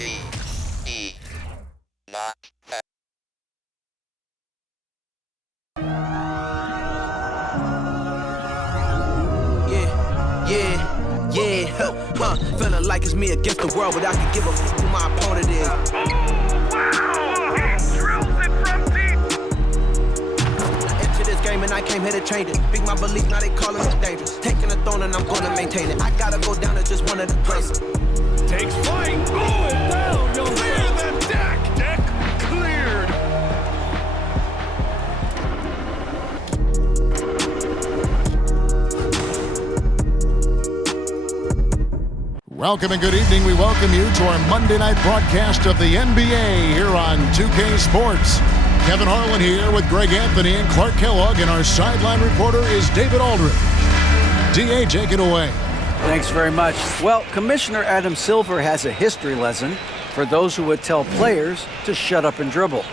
V-E. Not that. Feeling like it's me against the world, but I can give a fuck who my opponent is. Oh, wow! He drills it from deep. I entered this game and I came here to change it. Big my belief, now they calling me dangerous. Taking a throne and I'm gonna maintain it. I gotta go down to just one of the places. Takes flight. Going down. Clear the deck. Deck cleared. Welcome and good evening. We welcome you to our Monday night broadcast of the NBA here on 2K Sports. Kevin Harlan here with Greg Anthony and Clark Kellogg, and our sideline reporter is David Aldridge. DA, take it away. Thanks very much. Well, Commissioner Adam Silver has a history lesson for those who would tell players to shut up and dribble.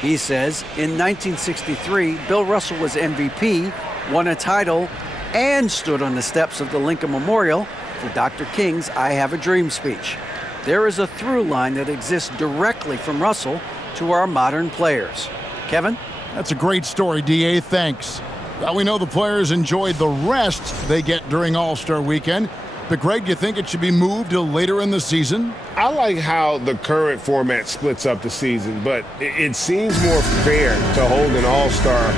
He says in 1963, Bill Russell was MVP, won a title, and stood on the steps of the Lincoln Memorial for Dr. King's I Have a Dream speech. There is a through line that exists directly from Russell to our modern players. Kevin? That's a great story, DA. Thanks. Well, we know the players enjoyed the rest they get during All-Star Weekend. But, Greg, do you think it should be moved to later in the season? I like how the current format splits up the season, but it seems more fair to hold an all-star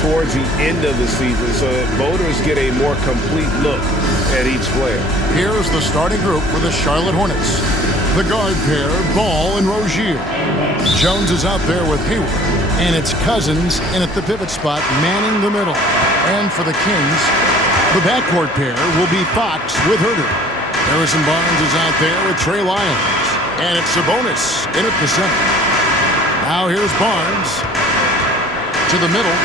towards the end of the season so that voters get a more complete look at each player. Here's the starting group for the Charlotte Hornets. The guard pair, Ball and Rozier. Jones is out there with Hayward, and it's Cousins in at the pivot spot, manning the middle. And for the Kings, the backcourt pair will be Fox with Herter. Harrison Barnes is out there with Trey Lyons. And it's Sabonis in at the center. Now here's Barnes to the middle.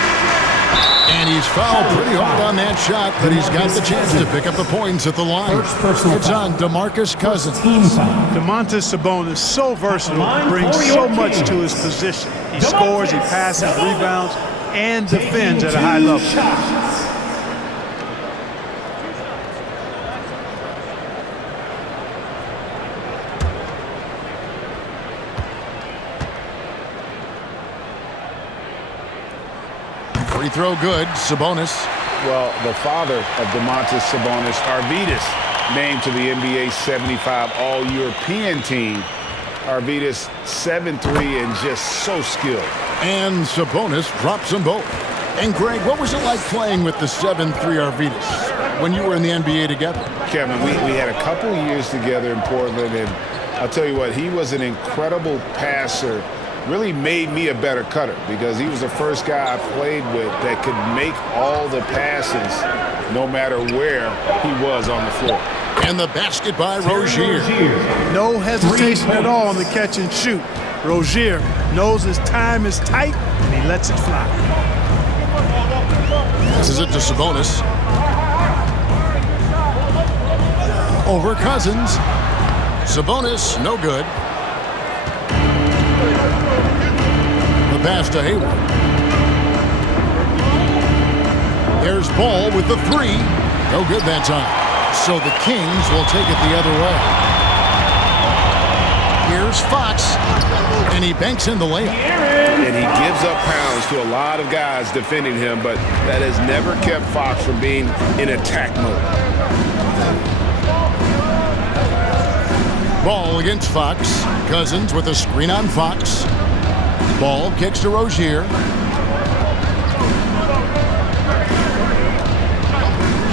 And he's fouled pretty hard on that shot, but he's got the chance to pick up the points at the line. It's on DeMarcus Cousins. Domantas Sabonis, so versatile, brings so much to his position. He scores, he passes, rebounds, and defends at a high level. 3 throw good, Sabonis. Well, the father of Domantas Sabonis, Arvydas, named to the NBA 75 All-European team. Arvydas 7'3" and just so skilled. And Sabonis drops them both. And Greg, what was it like playing with the 7'3" Arvydas when you were in the NBA together? Kevin, we had a couple years together in Portland, and I'll tell you what, he was an incredible passer. Really made me a better cutter because he was the first guy I played with that could make all the passes no matter where he was on the floor. And the basket by Rozier. No hesitation at all on the catch and shoot. Rozier knows his time is tight, and he lets it fly. This is it to Sabonis. Over Cousins. Sabonis, no good. The pass to Hayward. There's Ball with the 3. No good that time. So the Kings will take it the other way. Here's Fox, and he banks in the layup. And he gives up pounds to a lot of guys defending him, but that has never kept Fox from being in attack mode. Ball against Fox. Cousins with a screen on Fox. Ball kicks to Rozier.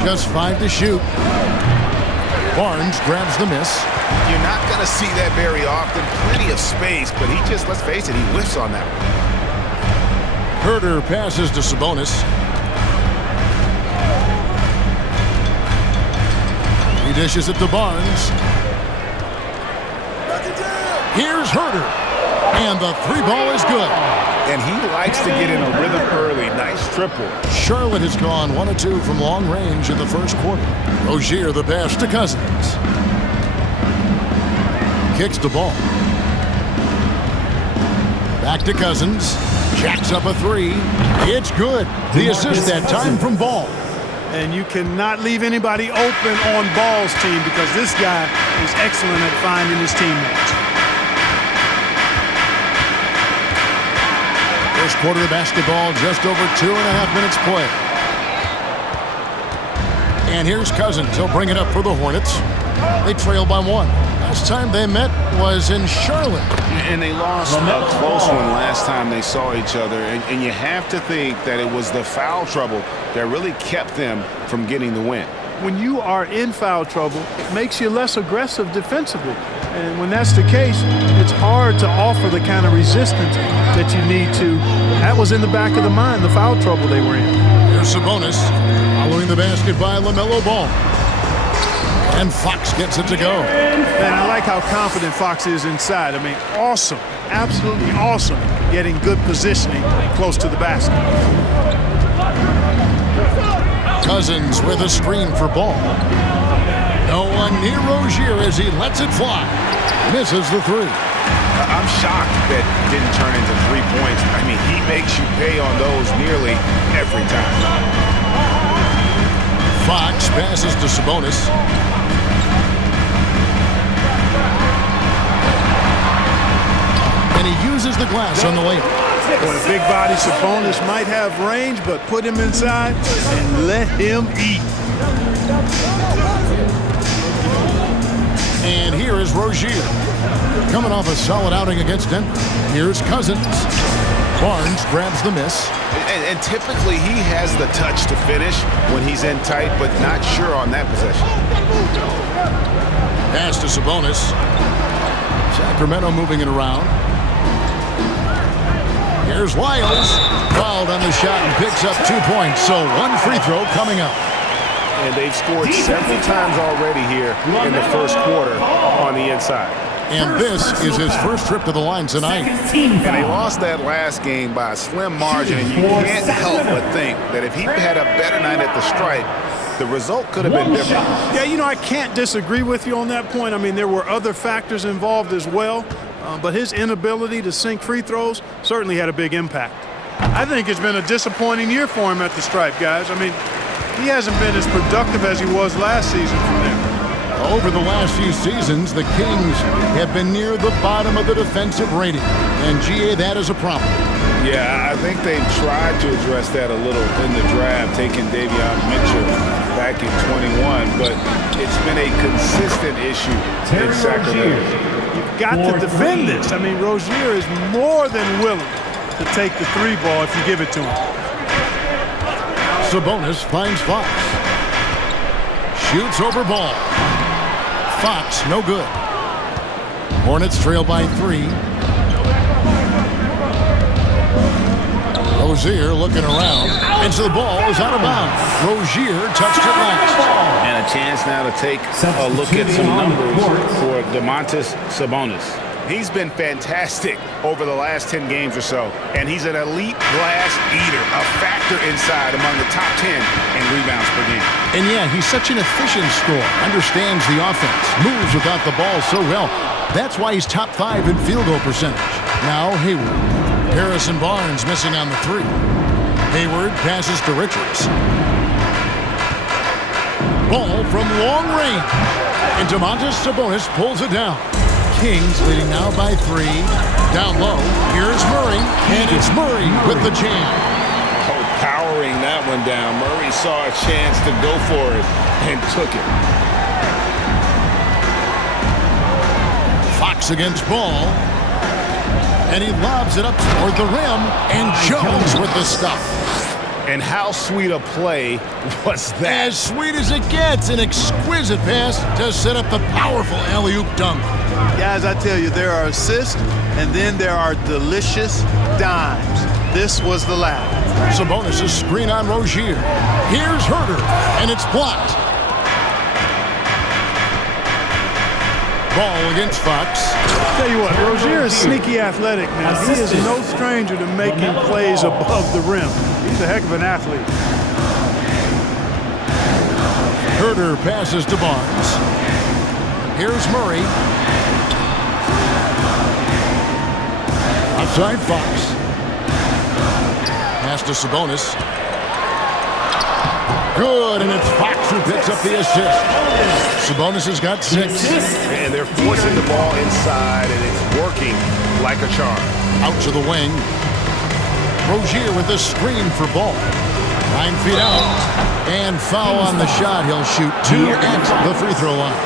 Just 5 to shoot. Barnes grabs the miss. You're not going to see that very often. Plenty of space, but he just, let's face it, he whiffs on that one. Herter passes to Sabonis. He dishes it to Barnes. Here's Herter. And the 3 ball is good. And he likes to get in a rhythm early. Nice triple. Charlotte has gone 1 of 2 from long range in the first quarter. Rozier the pass to Cousins. Kicks the ball. Back to Cousins. Jacks up a 3. It's good. The assist that time from Ball. And you cannot leave anybody open on Ball's team because this guy is excellent at finding his teammates. First quarter of basketball, just over 2.5 minutes play. And here's Cousins. He'll bring it up for the Hornets. They trail by 1. Last time they met was in Charlotte. And they lost a close one last time they saw each other. And you have to think that it was the foul trouble that really kept them from getting the win. When you are in foul trouble, it makes you less aggressive defensively. And when that's the case, it's hard to offer the kind of resistance that you need to. That was in the back of the mind, the foul trouble they were in. Here's Sabonis, following the basket by LaMelo Ball. And Fox gets it to go. And I like how confident Fox is inside. I mean, awesome, absolutely awesome, getting good positioning close to the basket. Cousins with a screen for Ball. No one near Rozier as he lets it fly. Misses the 3. I'm shocked that didn't turn into 3 points. I mean, he makes you pay on those nearly every time. Fox passes to Sabonis. And he uses the glass on the layup. When a big body Sabonis might have range, but put him inside and let him eat. And here is Rozier. Coming off a solid outing against Denver. Here's Cousins. Barnes grabs the miss. And typically he has the touch to finish when he's in tight, but not sure on that possession. Pass to Sabonis. Sacramento moving it around. Here's Lyles. Fouled on the shot and picks up 2 points. So 1 free throw coming up. And they've scored several times already here in the first quarter on the inside. And this is his first trip to the line tonight. And they lost that last game by a slim margin, and you can't help but think that if he had a better night at the stripe, the result could have been different. Yeah, you know, I can't disagree with you on that point. I mean, there were other factors involved as well, but his inability to sink free throws certainly had a big impact. I think it's been a disappointing year for him at the stripe, guys. I mean, he hasn't been as productive as he was last season from there. Over the last few seasons, the Kings have been near the bottom of the defensive rating. And, GA, that is a problem. Yeah, I think they've tried to address that a little in the draft, taking Davion Mitchell back in 21, but it's been a consistent issue in Sacramento. You've got to defend this. I mean, Rozier is more than willing to take the 3 ball if you give it to him. Sabonis finds Fox. Shoots over Ball. Fox, no good. Hornets trail by 3. Rozier looking around. And so the ball is out of bounds. Rozier touched it last. And a chance now to take a look at some numbers for Domantas Sabonis. He's been fantastic over the last 10 games or so, and he's an elite glass eater, a factor inside among the top 10 in rebounds per game. And yeah, he's such an efficient scorer, understands the offense, moves without the ball so well. That's why he's top 5 in field goal percentage. Now Hayward. Harrison Barnes missing on the 3. Hayward passes to Richards. Ball from long range. And Domantas Sabonis pulls it down. Kings leading now by 3. Down low, here's Murray, and it's Murray with the jam. Oh, powering that one down. Murray saw a chance to go for it and took it. Fox against Ball. And he lobs it up toward the rim, and Jones with the stuff. And how sweet a play was that? As sweet as it gets, an exquisite pass to set up the powerful alley-oop dunk. Guys, I tell you, there are assists, and then there are delicious dimes. This was the latter. Sabonis' screen on Rozier. Here's Herter, and it's blocked. Ball against Fox. Tell you what, Rozier is sneaky athletic, man. He is no stranger to making plays above the rim. He's a heck of an athlete. Herter passes to Barnes. Here's Murray. Outside Fox. Pass to Sabonis. Good, and it's Fox who picks up the assist. Sabonis has got 6. And they're forcing the ball inside, and it's working like a charm. Out to the wing. Rozier with a screen for Ball. 9 feet out. And foul on the shot. He'll shoot 2 at the free throw line.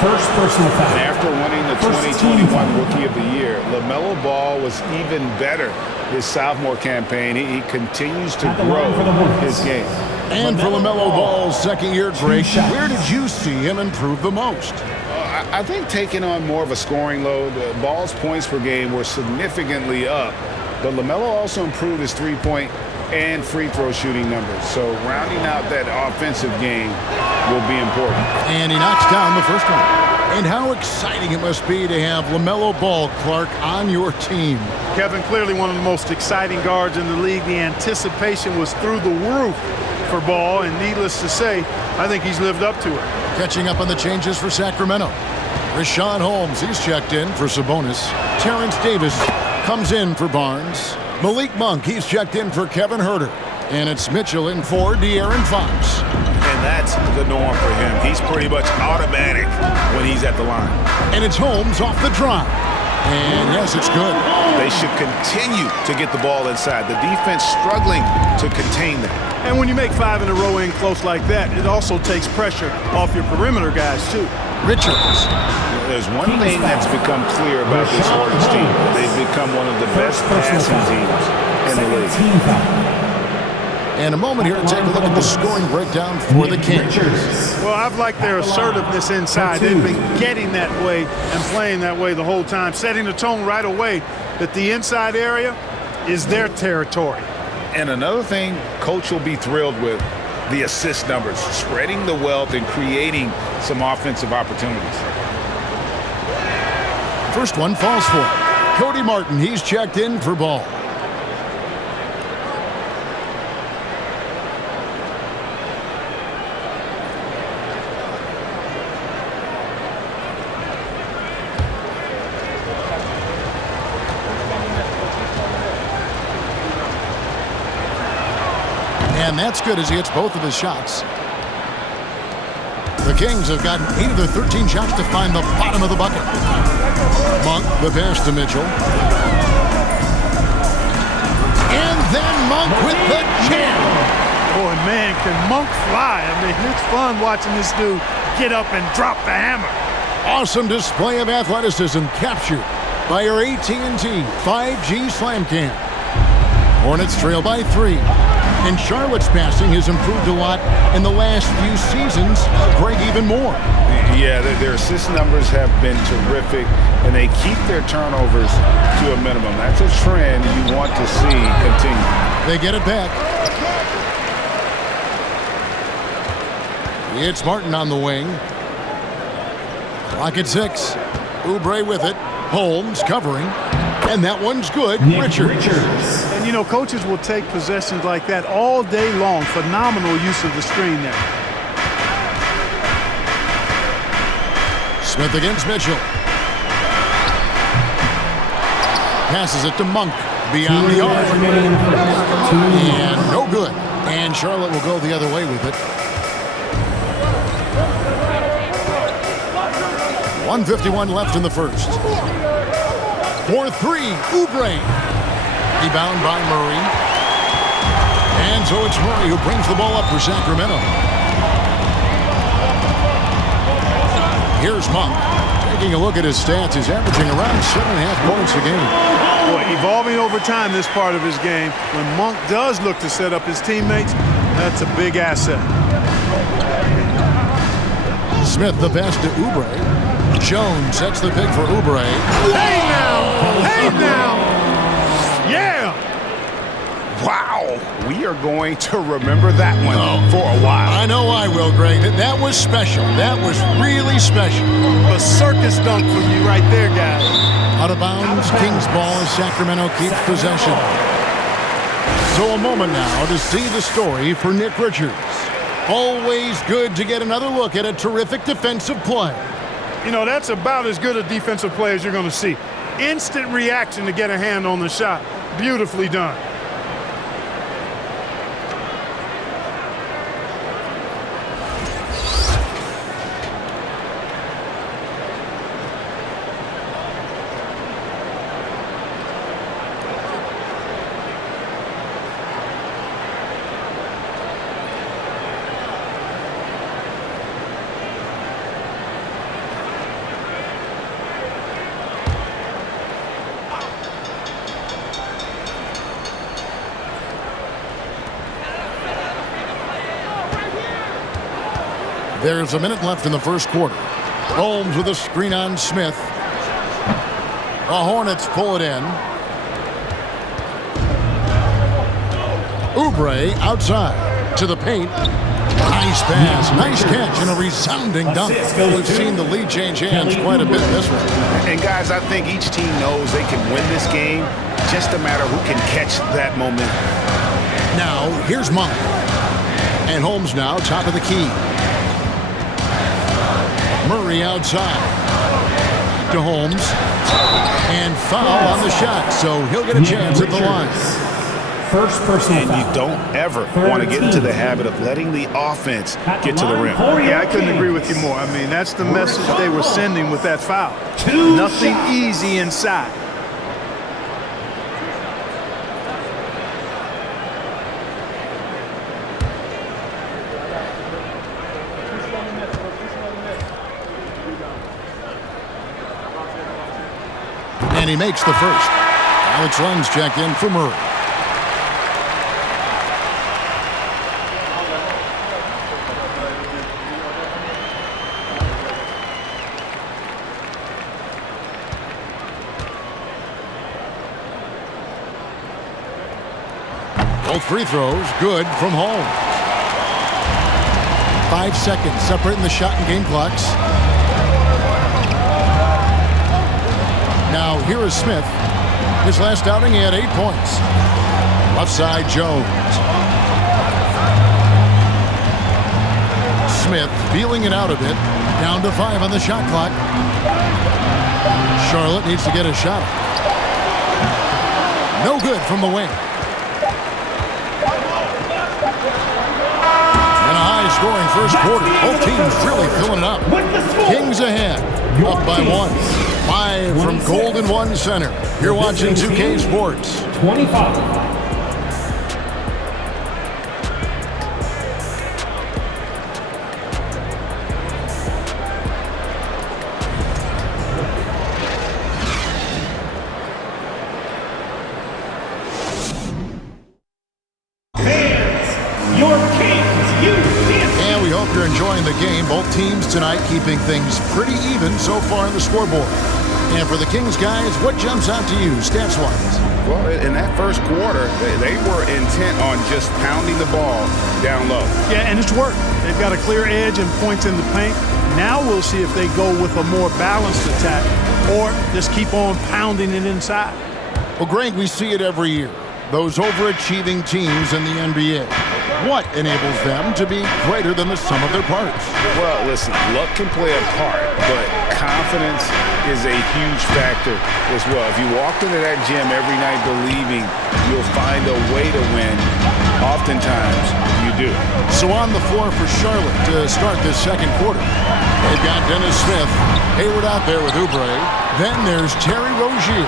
First personal foul. And after winning the 2021 Rookie of the Year, LaMelo Ball was even better his sophomore campaign. He continues to grow his game. And for LaMelo Ball's second year at Drake, where did you see him improve the most? I think taking on more of a scoring load, Ball's points per game were significantly up, but LaMelo also improved his three-point and free throw shooting numbers. So rounding out that offensive game will be important. And he knocks down the first one. And how exciting it must be to have LaMelo Ball, Clark, on your team. Kevin, clearly one of the most exciting guards in the league. The anticipation was through the roof for Ball, and needless to say, I think he's lived up to it. Catching up on the changes for Sacramento. Rashawn Holmes, he's checked in for Sabonis. Terrence Davis comes in for Barnes. Malik Monk, he's checked in for Kevin Huerter. And it's Mitchell in for De'Aaron Fox. And that's the norm for him. He's pretty much automatic when he's at the line. And it's Holmes off the drive. And yes, it's good. They should continue to get the ball inside. The defense struggling to contain them. And when you make 5 in a row in close like that, it also takes pressure off your perimeter guys, too. Richards. There's one thing that's become clear about this Hornets team. They've become one of the best passing teams in the league. And a moment here to take a look at the scoring breakdown for the Kings. Well, I've liked their assertiveness inside. They've been getting that way and playing that way the whole time, setting the tone right away that the inside area is their territory. And another thing Coach will be thrilled with, the assist numbers, spreading the wealth and creating some offensive opportunities. First one falls for Cody Martin. He's checked in for Ball. And that's good as he hits both of his shots. The Kings have gotten 8 of their 13 shots to find the bottom of the bucket. Monk, the pass to Mitchell. And then Monk with the jam. Boy, man, can Monk fly. I mean, it's fun watching this dude get up and drop the hammer. Awesome display of athleticism captured by our AT&T 5G Slam Cam. Hornets trail by 3. And Charlotte's passing has improved a lot in the last few seasons. Greg, even more. Yeah, their assist numbers have been terrific, and they keep their turnovers to a minimum. That's a trend you want to see continue. They get it back. It's Martin on the wing. Clock at 6. Oubre with it. Holmes covering. And that one's good. Richards. And, you know, coaches will take possessions like that all day long. Phenomenal use of the screen there. Smith against Mitchell. Passes it to Monk. Beyond the arc. And no good. And Charlotte will go the other way with it. 1:51 left in the first. For 3, Oubre. Rebound by Murray. And so it's Murray who brings the ball up for Sacramento. Here's Monk. Taking a look at his stats, he's averaging around 7.5 points a game. Boy, evolving over time, this part of his game. When Monk does look to set up his teammates, that's a big asset. Smith the pass to Oubre. Jones sets the pick for Oubre. Hey now! Hey now! Yeah! Wow, we are going to remember that one for a while. I know I will, Greg. That was special. That was really special. A circus dunk for you right there, guys. Out of bounds, Kings ball as Sacramento keeps possession. So a moment now to see the story for Nick Richards. Always good to get another look at a terrific defensive play. You know, that's about as good a defensive play as you're going to see. Instant reaction to get a hand on the shot. Beautifully done. There's a minute left in the first quarter. Holmes with a screen on Smith. The Hornets pull it in. Oubre outside to the paint. Nice pass, nice catch, and a resounding dunk. We've seen the lead change hands quite a bit in this one. And guys, I think each team knows they can win this game. Just a matter who can catch that moment. Now, here's Monk. And Holmes now, top of the key. Murray outside to Holmes. And foul on the shot, so he'll get a chance at the line. First personal foul. And you don't ever want to get into the habit of letting the offense get to the rim. Yeah, I couldn't agree with you more. I mean, that's the message they were sending with that foul. Nothing easy inside. And he makes the first. Alex Len's check in for Murray. Both free throws good from Holmes. 5 seconds separating the shot and game clocks. Now here is Smith. His last outing he had 8 points. Left side Jones. Smith feeling it out a bit. Down to 5 on the shot clock. Charlotte needs to get a shot. No good from the wing. Scoring first quarter. Both teams really filling it up. Kings ahead. Up by 1. 5 from Golden One Center. You're watching 2K Sports. 25. Enjoying the game. Both teams tonight keeping things pretty even so far on the scoreboard. And for the Kings guys, what jumps out to you stats-wise? Well, in that first quarter, they were intent on just pounding the ball down low. Yeah, and it's worked. They've got a clear edge and points in the paint. Now we'll see if they go with a more balanced attack or just keep on pounding it inside. Well, Greg, we see it every year. Those overachieving teams in the NBA. What enables them to be greater than the sum of their parts? Well, listen, luck can play a part, but confidence is a huge factor as well. If you walked into that gym every night believing you'll find a way to win, oftentimes you do. So on the floor for Charlotte to start this second quarter. They've got Dennis Smith, Hayward out there with Oubre. Then there's Terry Rozier,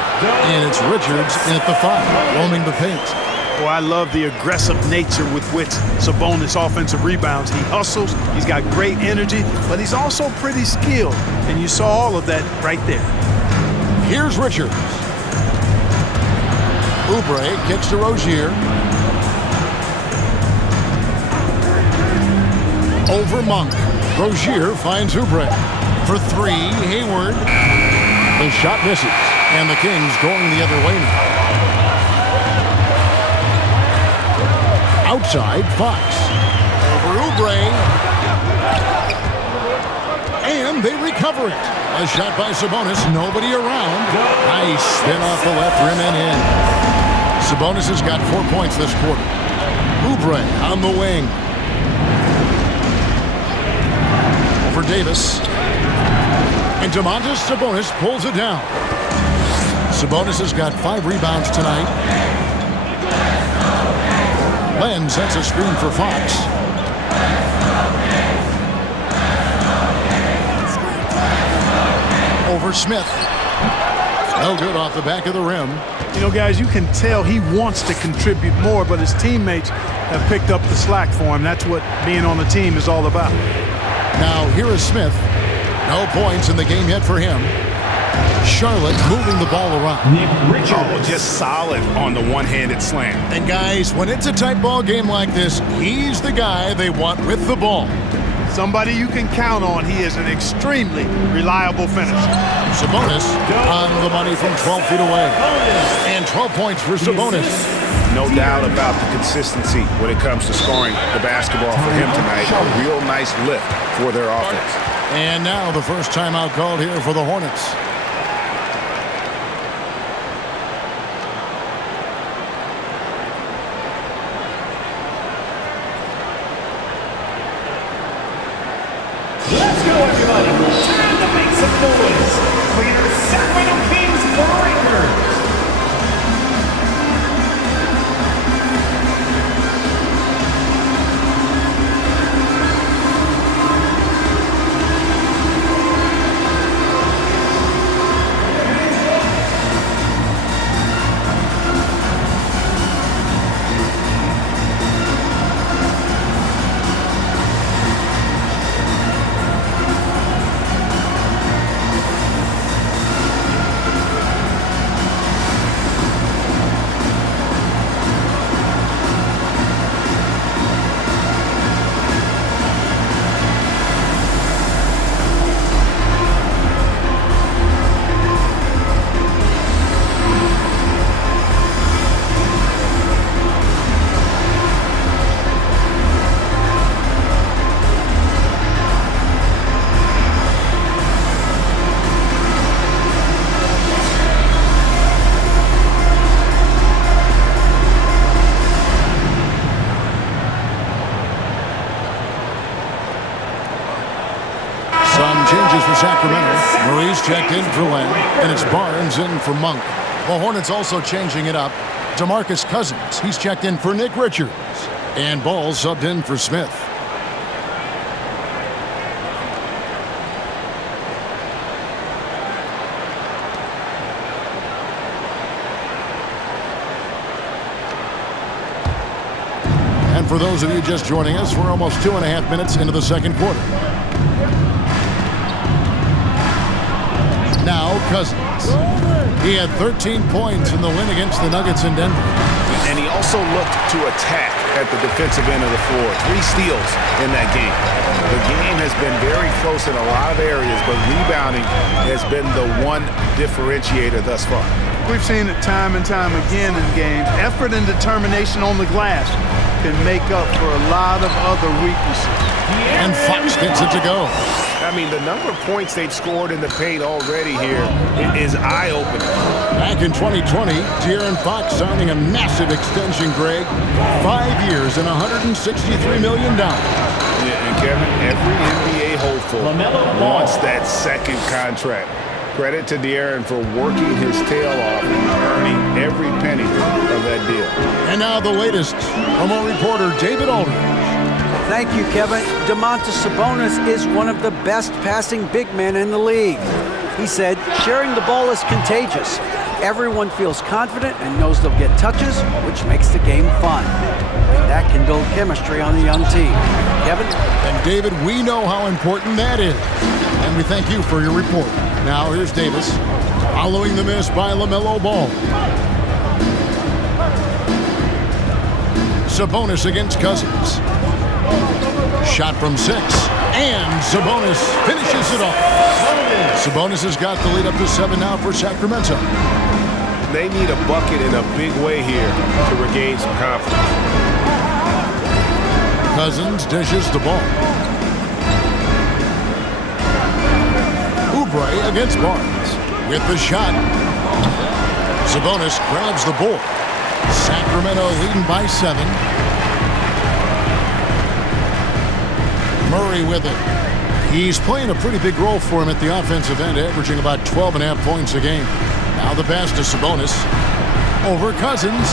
and it's Richards in at the 5, roaming the paint. Well, I love the aggressive nature with which Sabonis offensive rebounds. He hustles, he's got great energy, but he's also pretty skilled. And you saw all of that right there. Here's Richards. Oubre kicks to Rozier. Over Monk. Rozier finds Oubre. For 3, Hayward. The shot misses, and the Kings going the other way now. Outside, Fox. Over Oubre. And they recover it. A shot by Sabonis, nobody around. Nice spin off the left rim and in. Sabonis has got 4 points this quarter. Oubre on the wing. Over Davis. And Domantas Sabonis pulls it down. Sabonis has got 5 rebounds tonight. Len sets a screen for Fox. Over Smith. No good off the back of the rim. You know, guys, you can tell he wants to contribute more, but his teammates have picked up the slack for him. That's what being on the team is all about. Now, here is Smith. No points in the game yet for him. Charlotte moving the ball around. Oh, just solid on the one-handed slam. And guys, when it's a tight ball game like this, he's the guy they want with the ball. Somebody you can count on. He is an extremely reliable finisher. Sabonis on the money from 12 feet away. And 12 points for Sabonis. No doubt about the consistency when it comes to scoring the basketball for him tonight. A real nice lift for their offense. And now the first timeout called here for the Hornets. Let's go, everybody. Time to make some noise for your Sacramento Kings Breakers. Changes for Sacramento. Murray's checked in for Len, and it's Barnes in for Monk. The Hornets also changing it up. DeMarcus Cousins, he's checked in for Nick Richards. And Ball subbed in for Smith. And for those of you just joining us, we're almost 2.5 minutes into the second quarter. Now Cousins. He had 13 points in the win against the Nuggets in Denver. And he also looked to attack at the defensive end of the floor. 3 steals in that game. The game has been very close in a lot of areas, but rebounding has been the one differentiator thus far. We've seen it time and time again in games. Effort and determination on the glass can make up for a lot of other weaknesses. And Fox gets it to go. I mean, the number of points they've scored in the paint already here is eye-opening. Back in 2020, De'Aaron Fox signing a massive extension, Greg. 5 years and $163 million. Yeah, and Kevin, every NBA hopeful wants that second contract. Credit to De'Aaron for working his tail off and earning every penny of that deal. And now the latest from our reporter, David Aldridge. Thank you, Kevin. Domantas Sabonis is one of the best passing big men in the league. He said, sharing the ball is contagious. Everyone feels confident and knows they'll get touches, which makes the game fun. And that can build chemistry on a young team. Kevin? And David, we know how important that is. And we thank you for your report. Now here's Davis, following the miss by LaMelo Ball. Sabonis against Cousins. Shot from 6, and Sabonis finishes it off. Sabonis has got the lead up to 7 now for Sacramento. They need a bucket in a big way here to regain some confidence. Cousins dishes the ball. Oubre against Barnes with the shot. Sabonis grabs the board. Sacramento leading by 7. Murray with it. He's playing a pretty big role for him at the offensive end, averaging about 12.5 points a game. Now the pass to Sabonis. Over Cousins.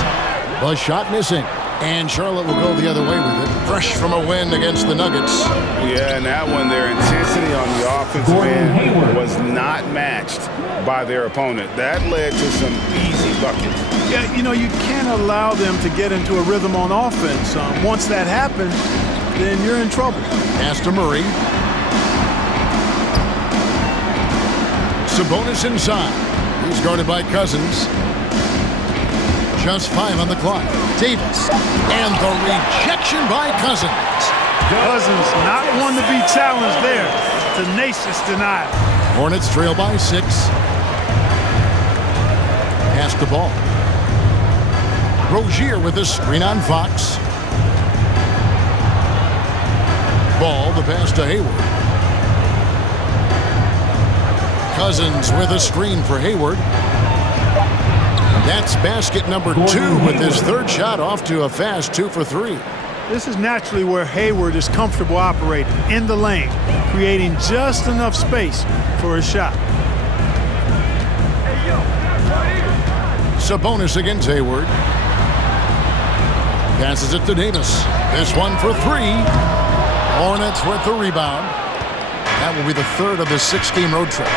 The shot missing. And Charlotte will go the other way with it. Fresh from a win against the Nuggets. Yeah, and that one, their intensity on the offensive end was not matched by their opponent. That led to some easy buckets. Yeah, you know, you can't allow them to get into a rhythm on offense. Once that happens, then you're in trouble. Pass to Murray. Sabonis inside. He's guarded by Cousins. Just 5 on the clock. Davis. And the rejection by Cousins. Cousins not one to be challenged there. Tenacious denial. Hornets trail by 6. Pass the ball. Rozier with a screen on Fox. Ball, the pass to Hayward. Cousins with a screen for Hayward. That's basket number 2 with his third shot off to a fast 2 for 3. This is naturally where Hayward is comfortable operating, in the lane, creating just enough space for a shot. Sabonis against Hayward. Passes it to Davis. This one for 3. Hornets with the rebound. That will be the third of the 6-game road trip.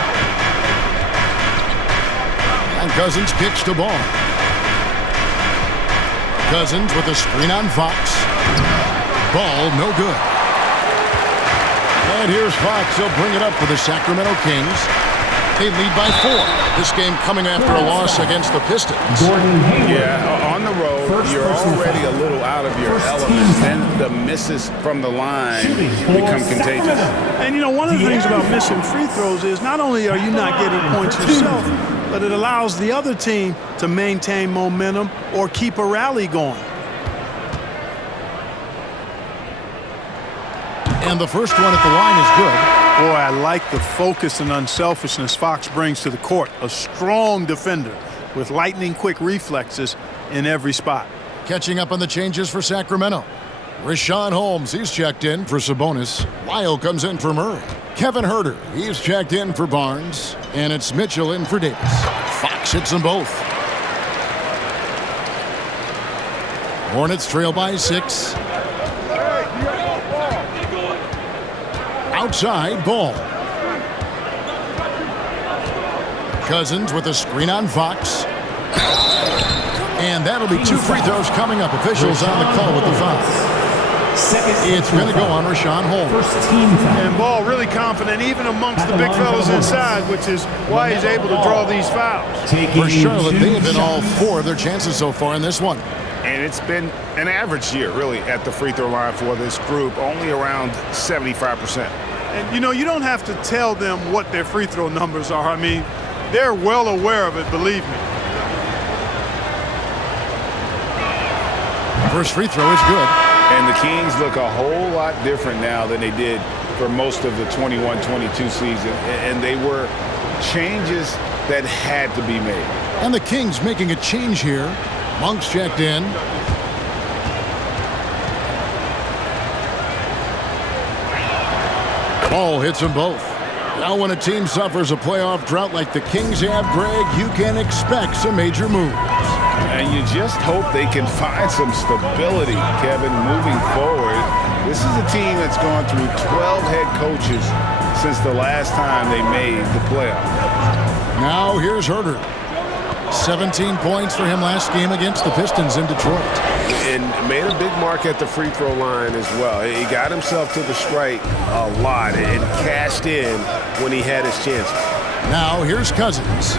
And Cousins kicks the ball. Cousins with a screen on Fox. Ball no good. And here's Fox. He'll bring it up for the Sacramento Kings. They lead by 4. This game coming after a loss against the Pistons. Yeah, on the road, you're already a little out of your element. Then the misses from the line become contagious. And you know, one of the things about missing free throws is not only are you not getting points yourself, but it allows the other team to maintain momentum or keep a rally going. And the first one at the line is good. Boy, I like the focus and unselfishness Fox brings to the court. A strong defender with lightning-quick reflexes in every spot. Catching up on the changes for Sacramento. Richaun Holmes, he's checked in for Sabonis. Lyle comes in for Murray. Kevin Huerter, he's checked in for Barnes. And it's Mitchell in for Davis. Fox hits them both. Hornets trail by 6. Outside, Ball. Cousins with a screen on Fox. And that'll be 2 free throws coming up. Officials on the call with the foul. It's going to go on Richaun Holmes. And Ball really confident even amongst the big fellas inside, which is why he's able to draw these fouls. For Charlotte, they have been all 4 of their chances so far in this one. And it's been an average year, really, at the free throw line for this group, only around 75%. And, you know, you don't have to tell them what their free throw numbers are. I mean, they're well aware of it, believe me. First free throw is good. And the Kings look a whole lot different now than they did for most of the 21-22 season. And they were changes that had to be made. And the Kings making a change here. Monk's checked in. Ball hits them both. Now when a team suffers a playoff drought like the Kings have, Greg, you can expect some major moves. And you just hope they can find some stability, Kevin, moving forward. This is a team that's gone through 12 head coaches since the last time they made the playoffs. Now here's Huerter. 17 points for him last game against the Pistons in Detroit. And made a big mark at the free throw line as well. He got himself to the strike a lot and cashed in when he had his chances. Now here's Cousins.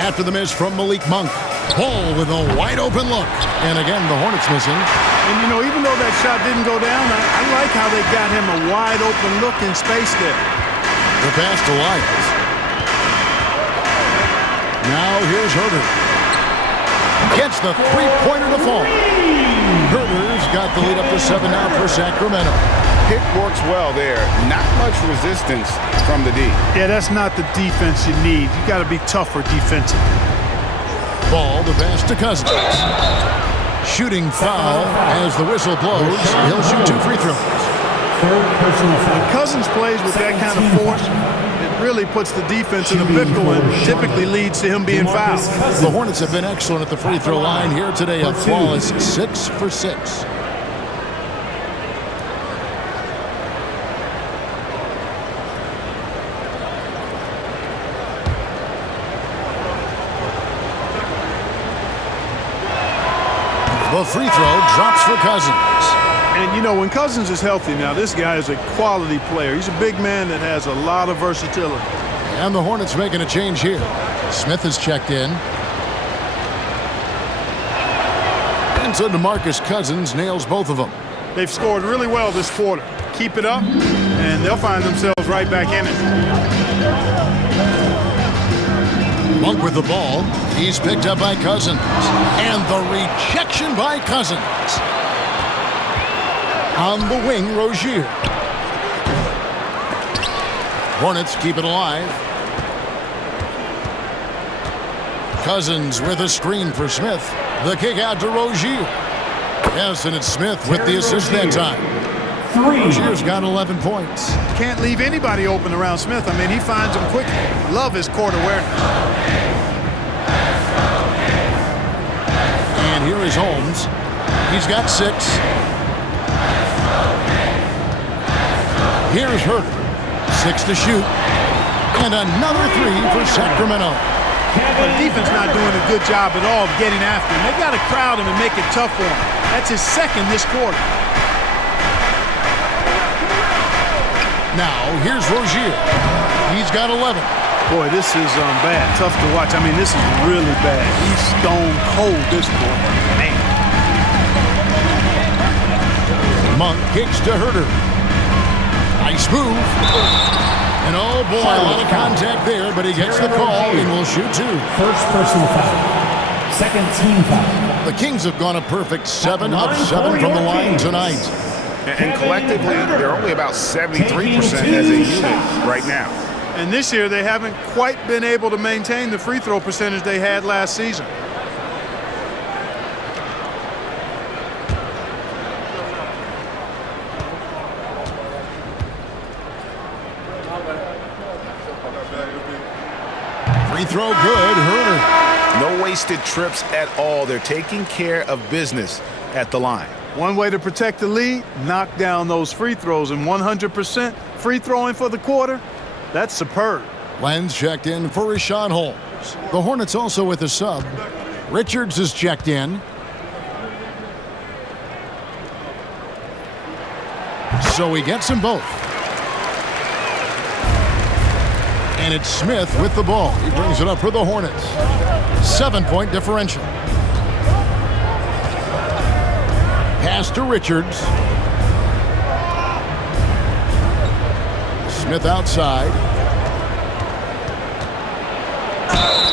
After the miss from Malik Monk. Ball with a wide open look. And again, the Hornets missing. And, you know, even though that shot didn't go down, I like how they got him a wide open look in space there. The pass to Lyles. Now here's Huerter. Gets the three-pointer to fall. Huerter's got the lead up to 7 now for Sacramento. Pick works well there. Not much resistance from the D. Yeah, that's not the defense you need. You got to be tougher defensively. Ball, the pass to Cousins. Shooting foul as the whistle blows. He'll shoot 2 free throws. When Cousins plays with that kind of force, it really puts the defense in a pickle and typically leads to him being fouled. The Hornets have been excellent at the free throw line here today. A flawless 6 for 6. The free throw drops for Cousins. And, you know, when Cousins is healthy now, this guy is a quality player. He's a big man that has a lot of versatility. And the Hornets making a change here. Smith has checked in. And so DeMarcus Cousins nails both of them. They've scored really well this quarter. Keep it up, and they'll find themselves right back in it. Monk with the ball. He's picked up by Cousins. And the rejection by Cousins. On the wing, Rozier. Hornets keep it alive. Cousins with a screen for Smith. The kick out to Rozier. Yes, and it's Smith with the assist that time. Rozier's got 11 points. Can't leave anybody open around Smith. I mean, he finds them quickly. Love his court awareness. And here is Holmes. He's got 6. Here's Herter. 6 to shoot. And another 3 for Sacramento. The defense not doing a good job at all of getting after him. They've got to crowd him and make it tough for him. That's his second this quarter. Now, here's Rozier. He's got 11. Boy, this is bad. Tough to watch. I mean, this is really bad. He's stone cold this quarter. Man. Monk kicks to Herter. Nice move. And oh boy, a lot of contact there, but he gets the call and will shoot 2. First personal foul. Second team foul. The Kings have gone a perfect 7 of 7 from the line tonight. And collectively, they're only about 73% as a unit right now. And this year, they haven't quite been able to maintain the free throw percentage they had last season. Free throw good, Herter. No wasted trips at all. They're taking care of business at the line. One way to protect the lead, knock down those free throws, and 100% free throwing for the quarter, that's superb. Lenz checked in for Rashawn Holmes. The Hornets also with a sub. Richards is checked in. So he gets them both. And it's Smith with the ball. He brings it up for the Hornets. 7-point differential. Pass to Richards. Smith outside.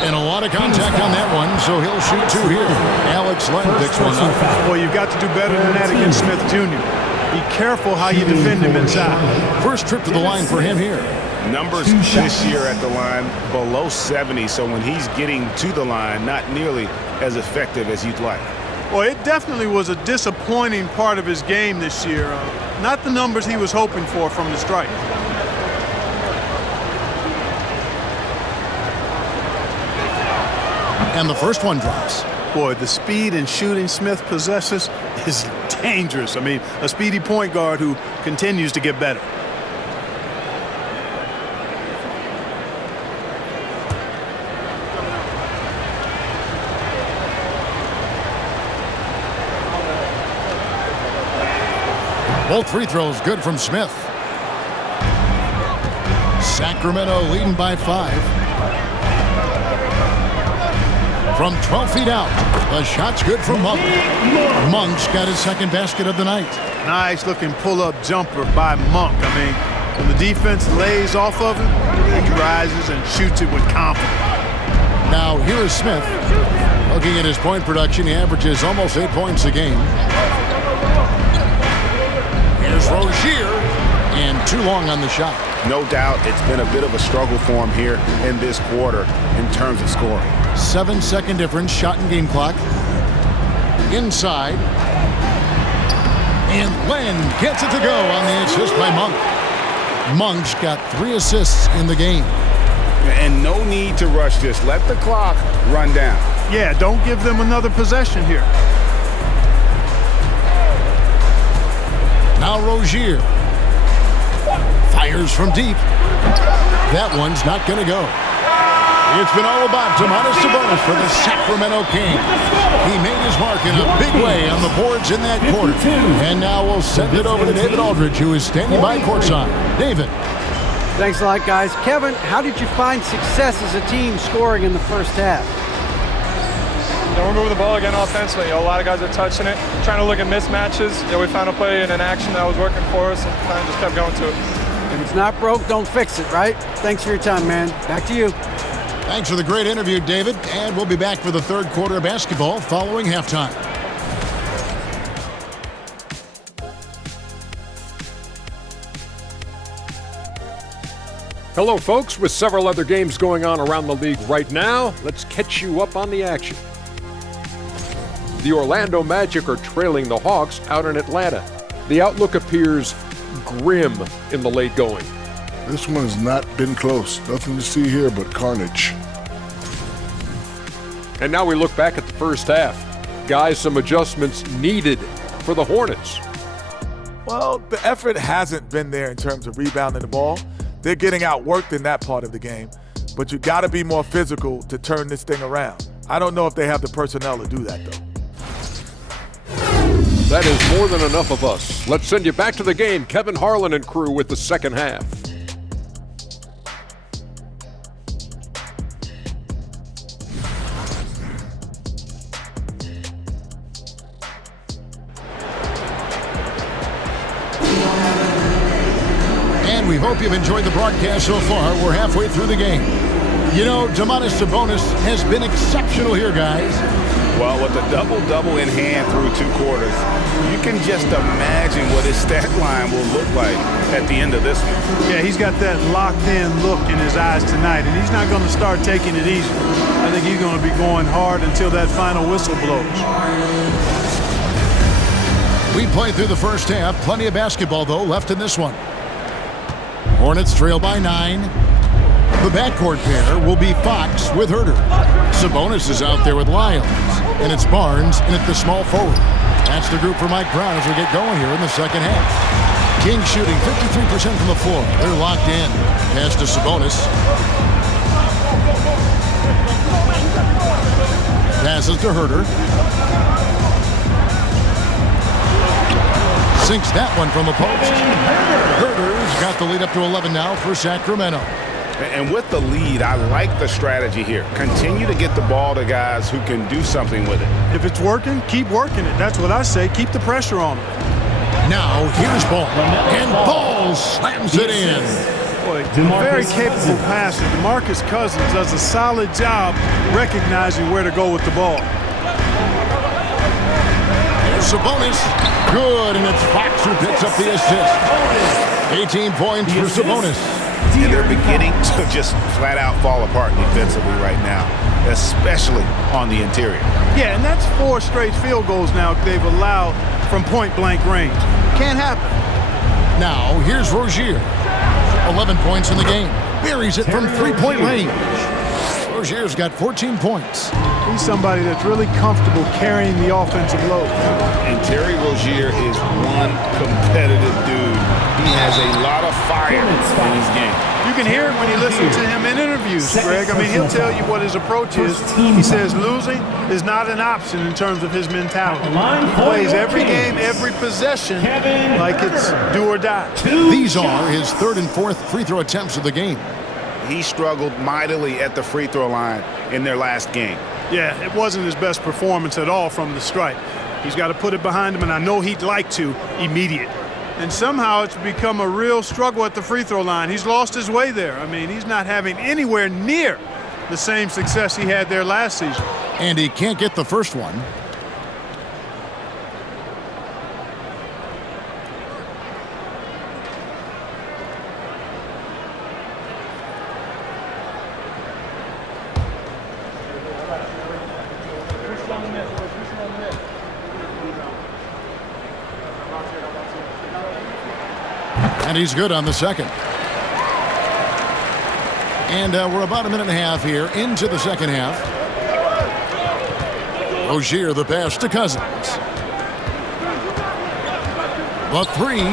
And a lot of contact on that one, so he'll shoot 2 here. Alex Len picks one up. Boy, you've got to do better than that against Smith Jr. Be careful how you defend him inside. First trip to the line for him here. Numbers this year at the line below 70, so when he's getting to the line, not nearly as effective as you'd like. Well, it definitely was a disappointing part of his game this year. Not the numbers he was hoping for from the stripe. And the first one drops. Boy, the speed and shooting Smith possesses is dangerous. I mean, a speedy point guard who continues to get better. Both free throws good from Smith. Sacramento leading by 5. From 12 feet out, the shot's good from Monk. Monk's got his second basket of the night. Nice looking pull-up jumper by Monk. I mean, when the defense lays off of him, he rises and shoots it with confidence. Now here is Smith. Looking at his point production, he averages almost 8 points a game. Here's Rozier, and too long on the shot. No doubt it's been a bit of a struggle for him here in this quarter in terms of scoring. 7-second difference, shot and game clock. Inside. And Len gets it to go on the assist by Monk. Monk's got 3 assists in the game. And no need to rush this. Let the clock run down. Yeah, don't give them another possession here. Now Rozier. Fires from deep. That one's not going to go. It's been all about Domantas Sabonis for the Sacramento Kings. He made his mark in a big way on the boards in that quarter. And now we'll send it over to David Aldridge, who is standing by courtside. David. Thanks a lot, guys. Kevin, how did you find success as a team scoring in the first half? we're moving the ball again offensively. A lot of guys are touching it, trying to look at mismatches. We found a play in an action that was working for us and kind of just kept going to it. If it's not broke, don't fix it, right? Thanks for your time, man. Back to you. Thanks for the great interview, David. And we'll be back for the third quarter of basketball following halftime. Hello, folks. With several other games going on around the league right now, let's catch you up on the action. The Orlando Magic are trailing the Hawks out in Atlanta. The outlook appears grim in the late going. This one has not been close. Nothing to see here but carnage. And now we look back at the first half. Guys, some adjustments needed for the Hornets. Well, the effort hasn't been there in terms of rebounding the ball. They're getting outworked in that part of the game, but you got to be more physical to turn this thing around. I don't know if they have the personnel to do that, though. That is more than enough of us. Let's send you back to the game. Kevin Harlan and crew with the second half. And we hope you've enjoyed the broadcast so far. We're halfway through the game. You know, Domantas Sabonis has been exceptional here, guys. Well, with the double-double in hand through 2 quarters, you can just imagine what his stat line will look like at the end of this one. Yeah, he's got that locked-in look in his eyes tonight, and he's not going to start taking it easy. I think he's going to be going hard until that final whistle blows. We played through the first half. Plenty of basketball, though, left in this one. Hornets trail by 9. The backcourt pair will be Fox with Herter. Sabonis is out there with Lyles. And it's Barnes in at the small forward. That's the group for Mike Brown as we get going here in the second half. Kings shooting 53% from the floor. They're locked in. Pass to Sabonis. Passes to Herter. Sinks that one from the post. Herter's got the lead up to 11 now for Sacramento. And with the lead, I like the strategy here. Continue to get the ball to guys who can do something with it. If it's working, keep working it. That's what I say. Keep the pressure on him. Now, here's Ball. And Ball slams it in. Boy, a very capable passer. DeMarcus Cousins does a solid job recognizing where to go with the ball. Here's Sabonis. Good, and it's Fox who picks up the assist. 18 points for Sabonis. And they're beginning to just flat out fall apart defensively right now, especially on the interior. Yeah, and that's 4 straight field goals now they've allowed from point-blank range. Can't happen. Now, here's Rozier. 11 points in the game. Buries it from 3-point range. Rozier's got 14 points. He's somebody that's really comfortable carrying the offensive load. And Terry Rozier is one competitive dude. He has a lot of fire in his game. You can hear it when you listen to him in interviews, Greg. I mean, he'll tell you what his approach is. He says losing is not an option in terms of his mentality. He plays every game, every possession like it's do or die. These are his 3rd and 4th free throw attempts of the game. He struggled mightily at the free throw line in their last game. Yeah, it wasn't his best performance at all from the stripe. He's got to put it behind him, and I know he'd like to immediate. And somehow it's become a real struggle at the free throw line. He's lost his way there. I mean, he's not having anywhere near the same success he had there last season. And he can't get the first one. And he's good on the second. And we're about a minute and a half here into the second half. Rozier, the pass to Cousins. The 3.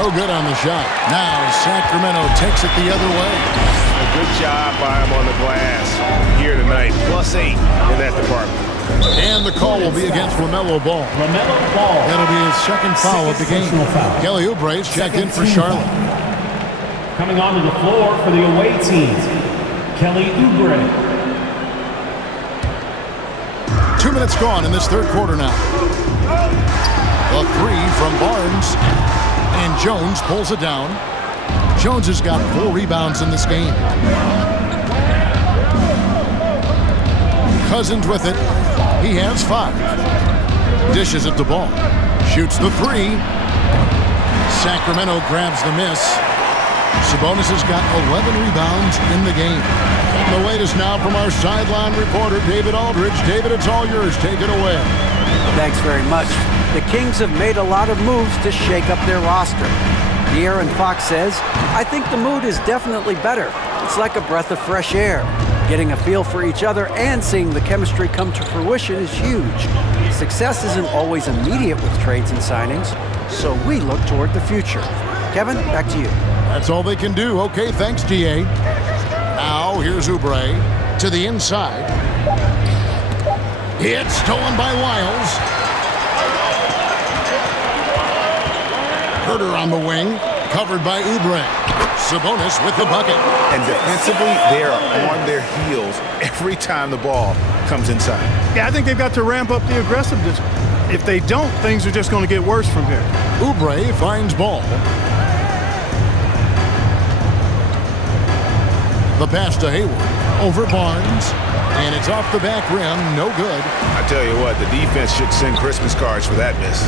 No good on the shot. Now Sacramento takes it the other way. A good job by him on the glass here tonight. +8 in that department. And the call will be against LaMelo Ball. LaMelo Ball. That'll be his second foul of the game. Kelly Oubre's checked in for Charlotte. Coming onto the floor for the away team, Kelly Oubre. minutes gone in this third quarter now. A three from Barnes. And Jones pulls it down. Jones has got 4 rebounds in this game. Cousins with it. He has 5. Dishes at the ball. Shoots the 3. Sacramento grabs the miss. Sabonis has got 11 rebounds in the game. And the latest now from our sideline reporter, David Aldridge. David, it's all yours. Take it away. Thanks very much. The Kings have made a lot of moves to shake up their roster. De'Aaron Fox says, I think the mood is definitely better. It's like a breath of fresh air. Getting a feel for each other and seeing the chemistry come to fruition is huge. Success isn't always immediate with trades and signings, so we look toward the future. Kevin, back to you. That's all they can do. Okay, thanks, DA. Now, here's Oubre to the inside. It's stolen by Wiles. Herter on the wing, covered by Oubre. Sabonis with the bucket. And defensively, they are on their heels every time the ball comes inside. Yeah, I think they've got to ramp up the aggressiveness. If they don't, things are just going to get worse from here. Oubre finds ball. The pass to Hayward. Over Barnes. And it's off the back rim. No good. I tell you what, the defense should send Christmas cards for that miss.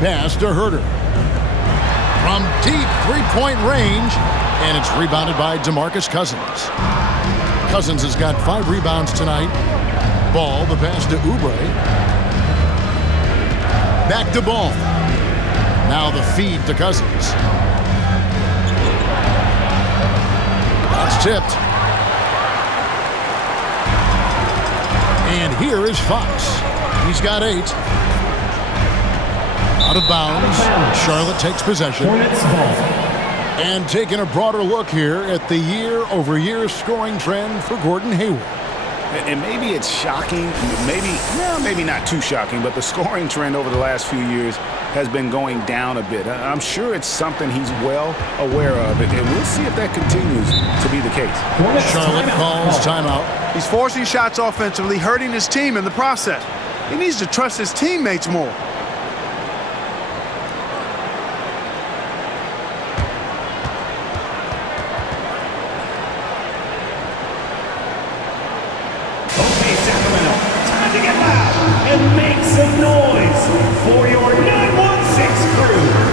Pass to Herter. From deep three-point range. And it's rebounded by DeMarcus Cousins. Cousins has got 5 rebounds tonight. Ball, the pass to Oubre. Back to Ball. Now the feed to Cousins. That's tipped. And here is Fox. He's got 8. Out of bounds. Charlotte takes possession. And taking a broader look here at the year-over-year scoring trend for Gordon Hayward. And maybe it's shocking, maybe not too shocking, but the scoring trend over the last few years has been going down a bit. I'm sure it's something he's well aware of, and we'll see if that continues to be the case. Charlotte calls timeout. He's forcing shots offensively, hurting his team in the process. He needs to trust his teammates more. And make some noise for your 916 crew.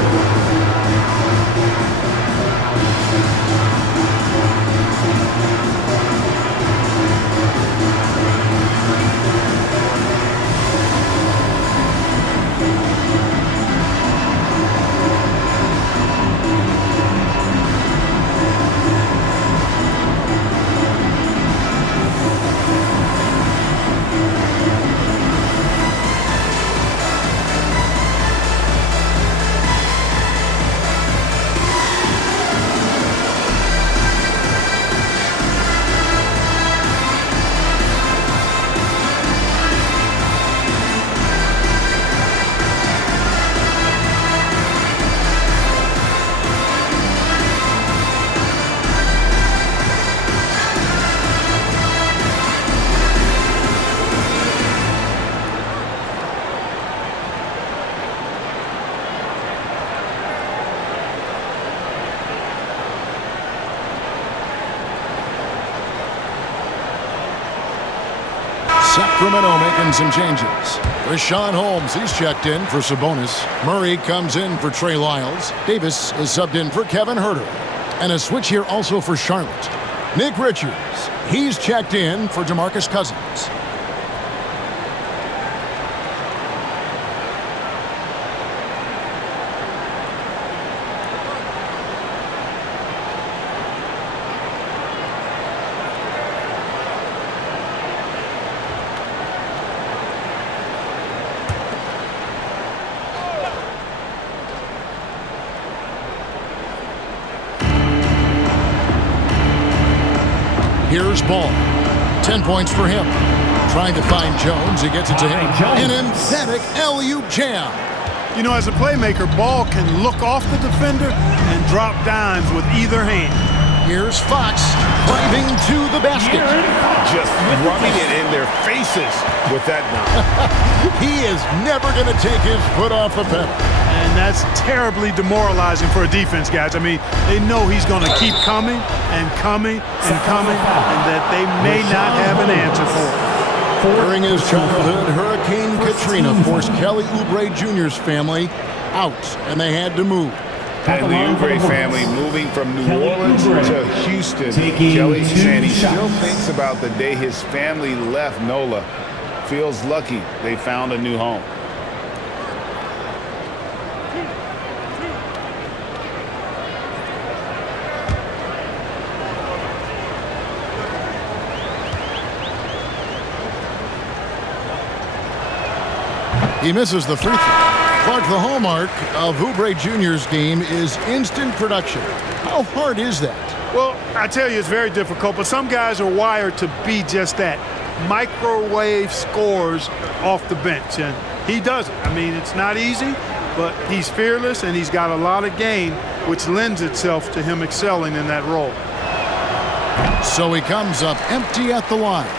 Sacramento making some changes. Rashawn Holmes, he's checked in for Sabonis. Murray comes in for Trey Lyles. Davis is subbed in for Kevin Herter. And a switch here also for Charlotte. Nick Richards, he's checked in for DeMarcus Cousins. Here's Ball. 10 points for him. Trying to find Jones. He gets it to him. An emphatic alley-oop jam. You know, as a playmaker, Ball can look off the defender and drop dimes with either hand. Here's Fox driving to the basket. Just rubbing it in their faces with that dunk. He is never going to take his foot off the pedal. And that's terribly demoralizing for a defense, guys. I mean, they know he's going to keep coming and coming and coming, and that they may not have an answer for it. During his childhood, Hurricane Katrina forced Kelly Oubre Jr.'s family out, and they had to move. And the Oubre family moving from New Orleans to Houston. Kelly saying he still thinks about the day his family left NOLA. Feels lucky they found a new home. He misses the free throw. Clark, the hallmark of Oubre Jr.'s game is instant production. How hard is that? Well, I tell you, it's very difficult, but some guys are wired to be just that. Microwave scores off the bench, and he does it. I mean, it's not easy, but he's fearless, and he's got a lot of game, which lends itself to him excelling in that role. So he comes up empty at the line.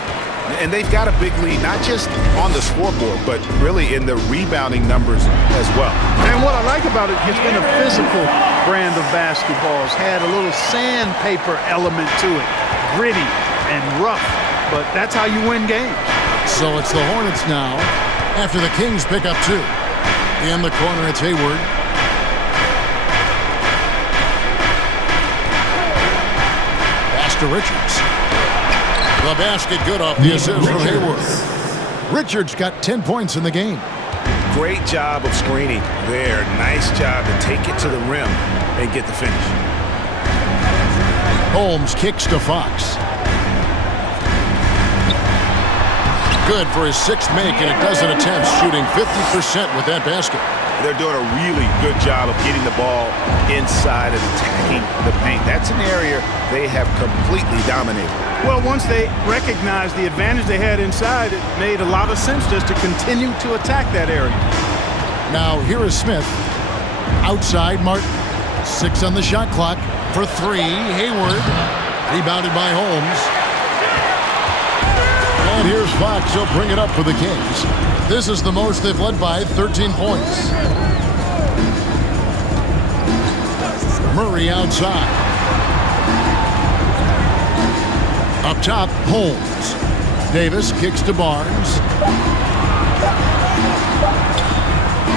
And they've got a big lead, not just on the scoreboard, but really in the rebounding numbers as well. And what I like about it, it's been a physical brand of basketball. It's had a little sandpaper element to it, gritty and rough, but that's how you win games. So it's the Hornets now, after the Kings pick up 2. In the corner, it's Hayward. Pass to Richards. The basket good off the assist from Hayward. Richards got 10 points in the game. Great job of screening there. Nice job to take it to the rim and get the finish. Holmes kicks to Fox. Good for his 6th make, and a dozen attempts, shooting 50% with that basket. They're doing a really good job of getting the ball inside and attacking the paint. That's an area they have completely dominated. Well, once they recognized the advantage they had inside, it made a lot of sense just to continue to attack that area. Now, here is Smith. Outside, Martin. 6 on the shot clock for 3. Hayward. Rebounded by Holmes. And here's Fox. He'll bring it up for the Kings. This is the most they've led by, 13 points. Murray outside. Up top, Holmes. Davis kicks to Barnes.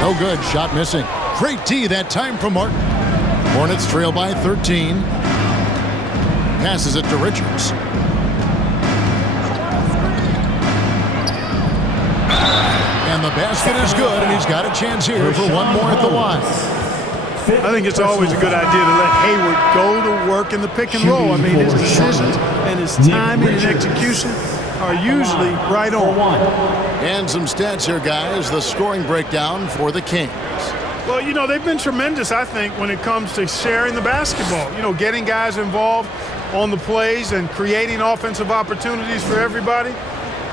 No good. Shot missing. Great D that time from Martin. Hornets trail by 13. Passes it to Richards. And the basket is good, and he's got a chance here for one more at the line. I think it's always a good idea to let Hayward go to work in the pick and roll. I mean, his decisions and his timing and execution are usually right on. And some stats here, guys. The scoring breakdown for the Kings. Well, you know, they've been tremendous, I think, when it comes to sharing the basketball. You know, getting guys involved on the plays and creating offensive opportunities for everybody.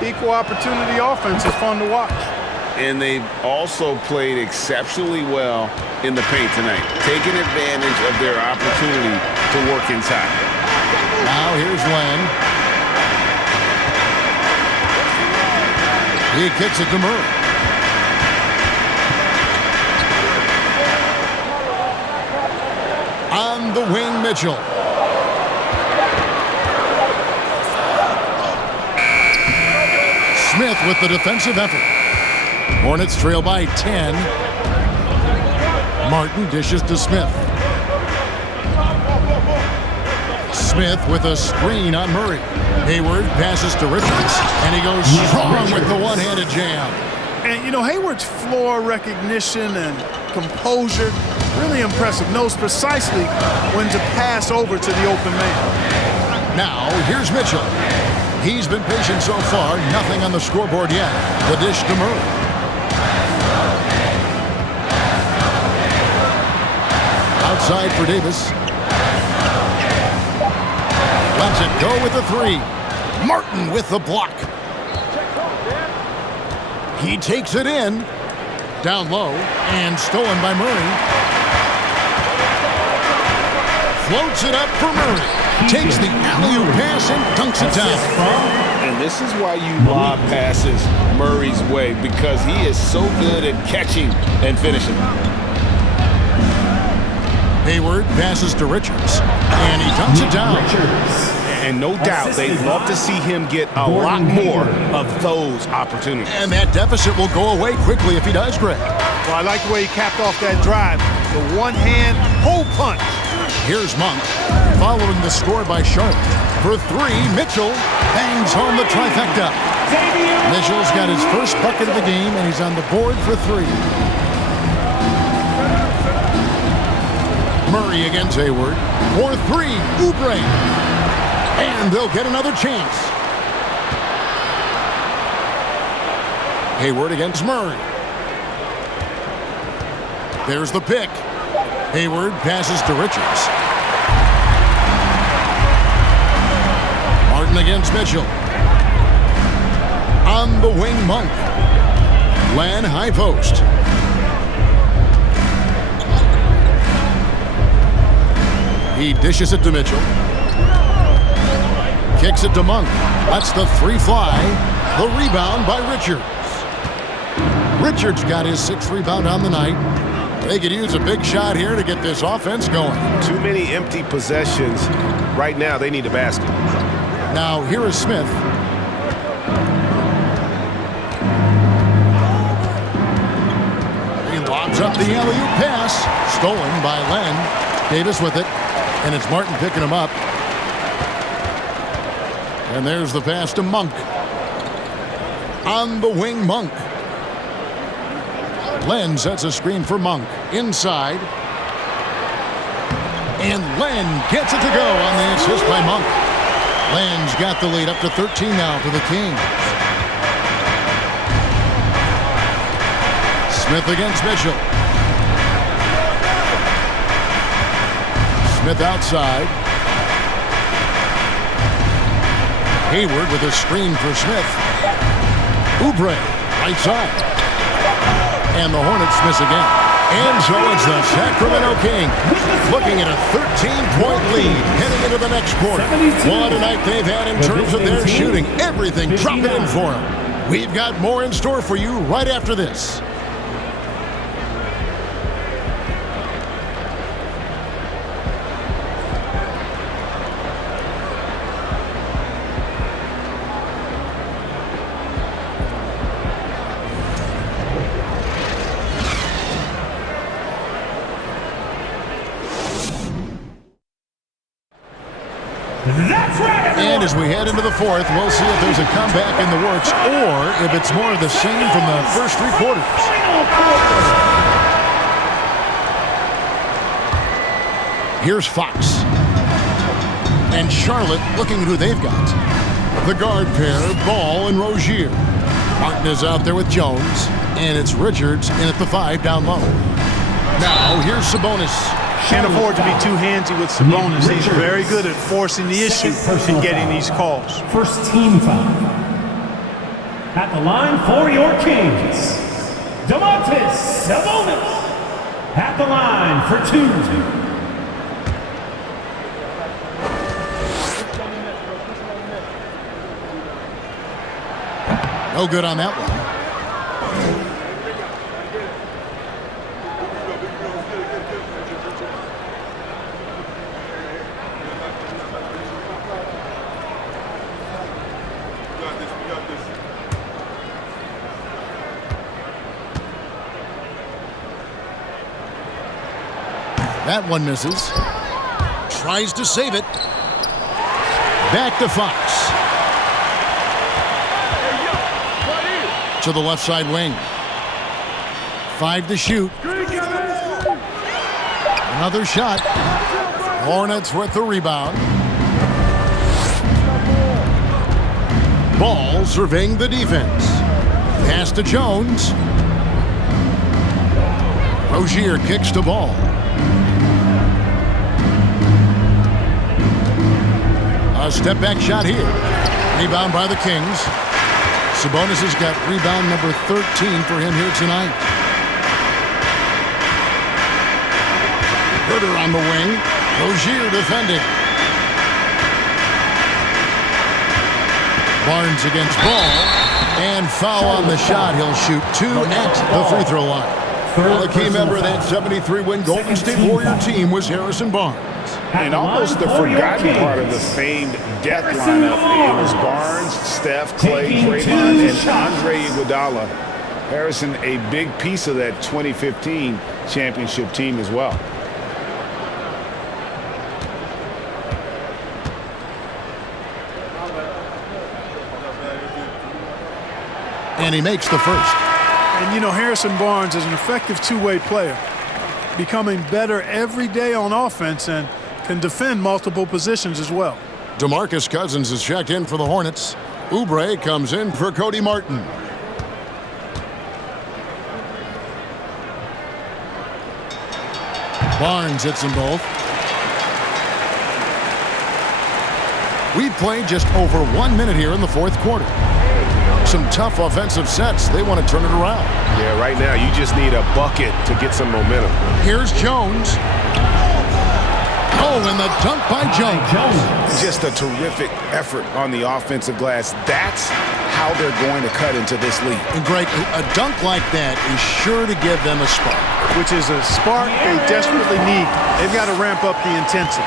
Equal opportunity offense is fun to watch. And they've also played exceptionally well in the paint tonight, taking advantage of their opportunity to work inside. Now here's Len. He kicks it to Murray. On the wing, Mitchell. Smith with the defensive effort. Hornets trail by 10. Martin dishes to Smith. Smith with a screen on Murray. Hayward passes to Richards, and he goes strong with the one-handed jam. And, you know, Hayward's floor recognition and composure, really impressive. Knows precisely when to pass over to the open man. Now, here's Mitchell. He's been patient so far. Nothing on the scoreboard yet. The dish to Murray. Outside for Davis. Lets it go with the 3. Martin with the block. He takes it in. Down low and stolen by Murray. Floats it up for Murray. takes the alley-oop pass and dunks it down. And this is why you lob passes Murray's way, because he is so good at catching and finishing. Hayward passes to Richards, and he dunks it down. And no doubt, they'd love to see him get a lot more of those opportunities. And that deficit will go away quickly if he does, Greg. Well, I like the way he capped off that drive. The one-hand hole punch. Here's Monk, following the score by Charlotte. For three, Mitchell bangs home the trifecta. Mitchell's got his first bucket of the game, and he's on the board for three. Murray against Hayward. For three, Oubre. And they'll get another chance. Hayward against Murray. There's the pick. Hayward passes to Richards. Martin against Mitchell. On the wing, Monk. Len high post. He dishes it to Mitchell. Kicks it to Monk. That's the three fly. The rebound by Richards. Richards got his sixth rebound on the night. They could use a big shot here to get this offense going. Too many empty possessions. Right now, they need a basket. Now, here is Smith. He lobs up the alley-oop pass. Stolen by Len. Davis with it. And it's Martin picking him up. And there's the pass to Monk. On the wing, Monk. Len sets a screen for Monk. Inside. And Len gets it to go on the assist by Monk. Len's got the lead up to 13 now for the Kings. Smith against Mitchell. Smith outside. Hayward with a screen for Smith. Oubre, right side. And the Hornets miss again. And so it's the Sacramento Kings looking at a 13-point lead heading into the next quarter. What a night they've had in terms of their shooting. Everything dropping in for them. We've got more in store for you right after this. And as we head into the fourth, we'll see if there's a comeback in the works or if it's more of the same from the first three quarters. Here's Fox. And Charlotte looking at who they've got. The guard pair, Ball and Rozier. Martin is out there with Jones. And it's Richards in at the 5 down low. Now here's Sabonis. Can't afford to be too handsy with Sabonis. He's very good at forcing the issue and getting these calls. First team foul. At the line for your Kings, Domantas Sabonis. At the line for two. No good on that one. That one misses. Tries to save it. Back to Fox. To the left side wing. 5 to shoot. Another shot. Hornets with the rebound. Ball surveying the defense. Pass to Jones. Rozier kicks to Ball. A step back shot here. Rebound by the Kings. Sabonis has got rebound number 13 for him here tonight. Herter on the wing. Rozier defending. Barnes against Ball. And foul on the shot. He'll shoot 2 at the free throw line. Well, a key member of that 73-win Golden State Warrior team was Harrison Barnes. And almost the forgotten part of the famed death lineup, it was Barnes, Steph, Clay, Draymond, and Andre Iguodala. Harrison, a big piece of that 2015 championship team as well. And he makes the first. And you know, Harrison Barnes is an effective two-way player, becoming better every day on offense and can defend multiple positions as well. DeMarcus Cousins is checked in for the Hornets. Oubre comes in for Cody Martin. Barnes hits them both. We've played just over 1 minute here in the fourth quarter. Some tough offensive sets. They want to turn it around. Yeah, right now you just need a bucket to get some momentum. Here's Jones. Oh, and the dunk by Jones. Just a terrific effort on the offensive glass. That's how they're going to cut into this league. And Greg, a dunk like that is sure to give them a spark. Which is a spark they desperately need. They've got to ramp up the intensity.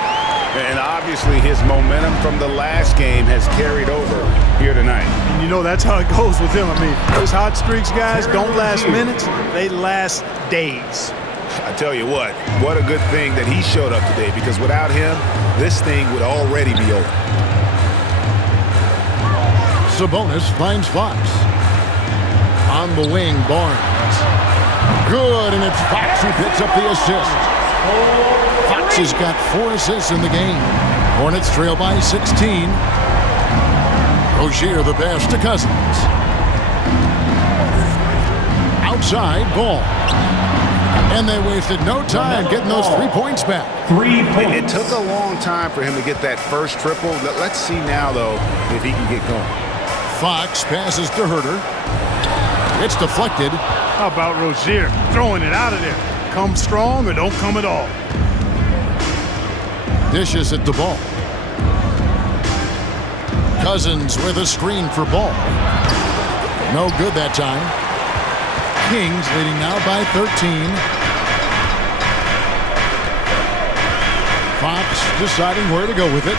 And obviously his momentum from the last game has carried over here tonight. And you know that's how it goes with him. I mean, those hot streaks, guys, don't last minutes. They last days. I tell you what a good thing that he showed up today, because without him, this thing would already be over. Sabonis finds Fox. On the wing, Barnes. Good, and it's Fox who picks up the assist. Fox has got 4 assists in the game. Hornets trail by 16. Rozier the pass to Cousins. Outside, Ball. And they wasted no time getting those 3 points back. 3 points. It took a long time for him to get that first triple. Let's see now, though, if he can get going. Fox passes to Herter. It's deflected. How about Rozier throwing it out of there? Come strong or don't come at all. Dishes at the Ball. Cousins with a screen for Ball. No good that time. Kings leading now by 13. Fox deciding where to go with it.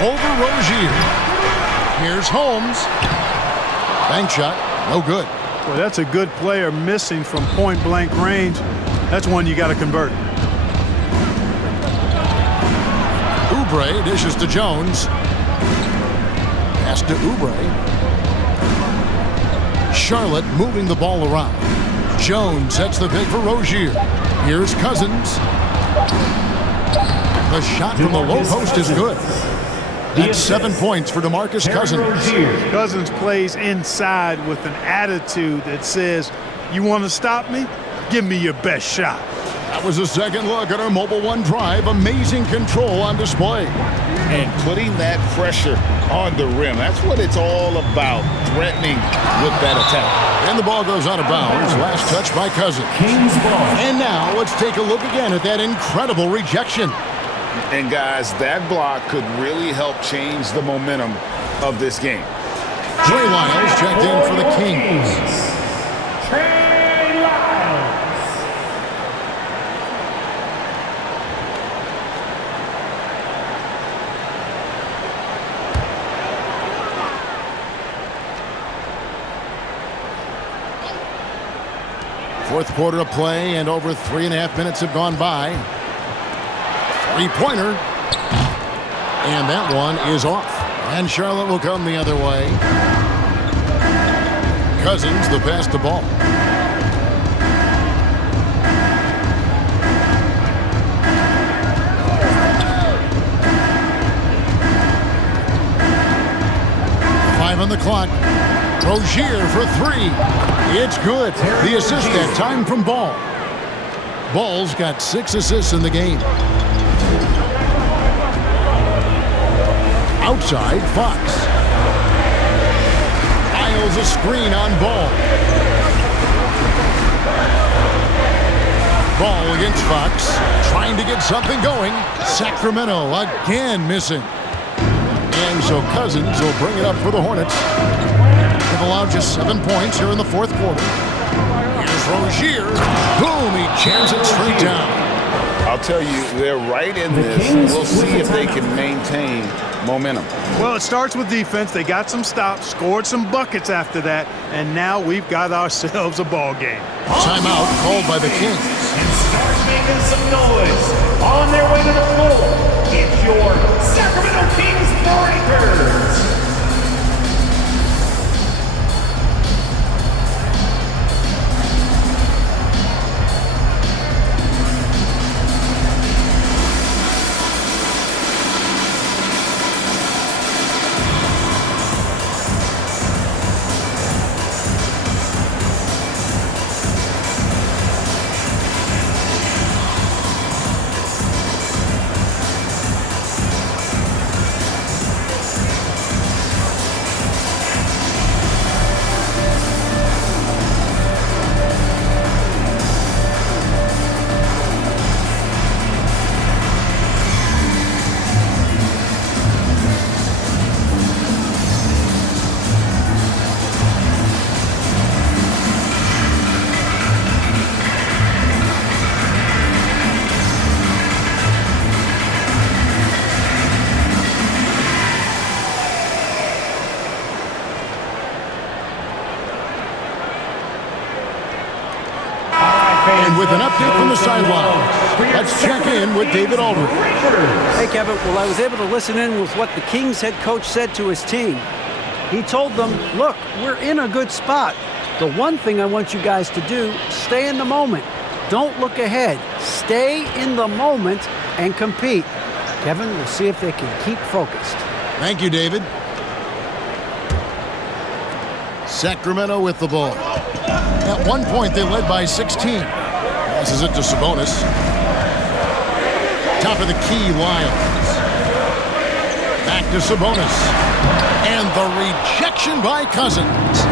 Over Rozier. Here's Holmes. Bank shot, no good. Well, that's a good player missing from point-blank range. That's one you got to convert. Oubre dishes to Jones. Pass to Oubre. Charlotte moving the ball around. Jones sets the pick for Rozier. Here's Cousins. The shot from the low post is good. That's 7 points for DeMarcus Cousins. Cousins plays inside with an attitude that says, you want to stop me? Give me your best shot. That was a second look at our Mobile One drive. Amazing control on display. And putting that pressure on the rim. That's what it's all about, threatening with that attack. And the ball goes out of bounds. Last touch by Cousins. Kings ball. And now let's take a look again at that incredible rejection. And guys, that block could really help change the momentum of this game. Trey Lyles checked in for the Kings. Trey Lyles. Fourth quarter of play, and over 3.5 minutes have gone by. Three-pointer. And that one is off. And Charlotte will come the other way. Cousins, the pass to Ball. Five on the clock. Rozier for 3. It's good. The assist that time from Ball. Ball's got 6 assists in the game. Outside, Fox. Isles a screen on Ball. Ball against Fox. Trying to get something going. Sacramento again missing. And So Cousins will bring it up for the Hornets. They've allowed just 7 points here in the fourth quarter. Here's Rozier. Boom, he jams it straight down. I'll tell you, they're right in this. We'll see if they can maintain momentum. Well, it starts with defense. They got some stops, scored some buckets after that, and now we've got ourselves a ball game. Timeout called by the Kings. And start making some noise. On their way to the floor, it's your Sacramento Kings Breakers. And with an update from the sideline, let's check in with David Aldridge. Hey, Kevin. Well, I was able to listen in with what the Kings head coach said to his team. He told them, look, we're in a good spot. The one thing I want you guys to do, stay in the moment. Don't look ahead. Stay in the moment and compete. Kevin, we'll see if they can keep focused. Thank you, David. Sacramento with the ball. At one point, they led by 16. Passes it to Sabonis. Top of the key, Lyles. Back to Sabonis. And the rejection by Cousins.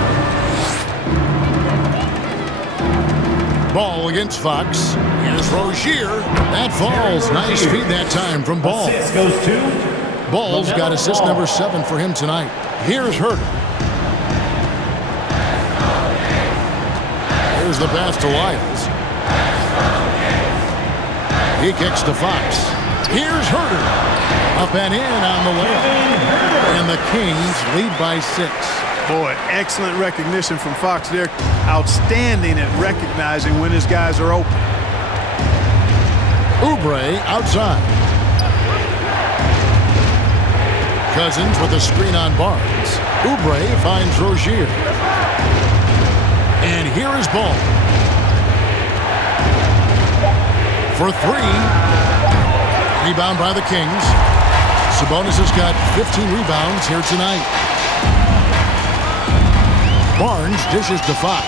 Ball against Fox. Here's Rozier. That falls. Nice feed that time from Ball. Assist goes to Ball's got assist number 7 for him tonight. Here's Herter. Here's the pass to Lyles. He kicks to Fox. Here's Herter. Up and in on the layup. And the Kings lead by 6. Boy, excellent recognition from Fox there. Outstanding at recognizing when his guys are open. Oubre outside. Cousins with a screen on Barnes. Oubre finds Rozier. And here is Ball. For 3. Rebound by the Kings. Sabonis has got 15 rebounds here tonight. Barnes dishes to Fox.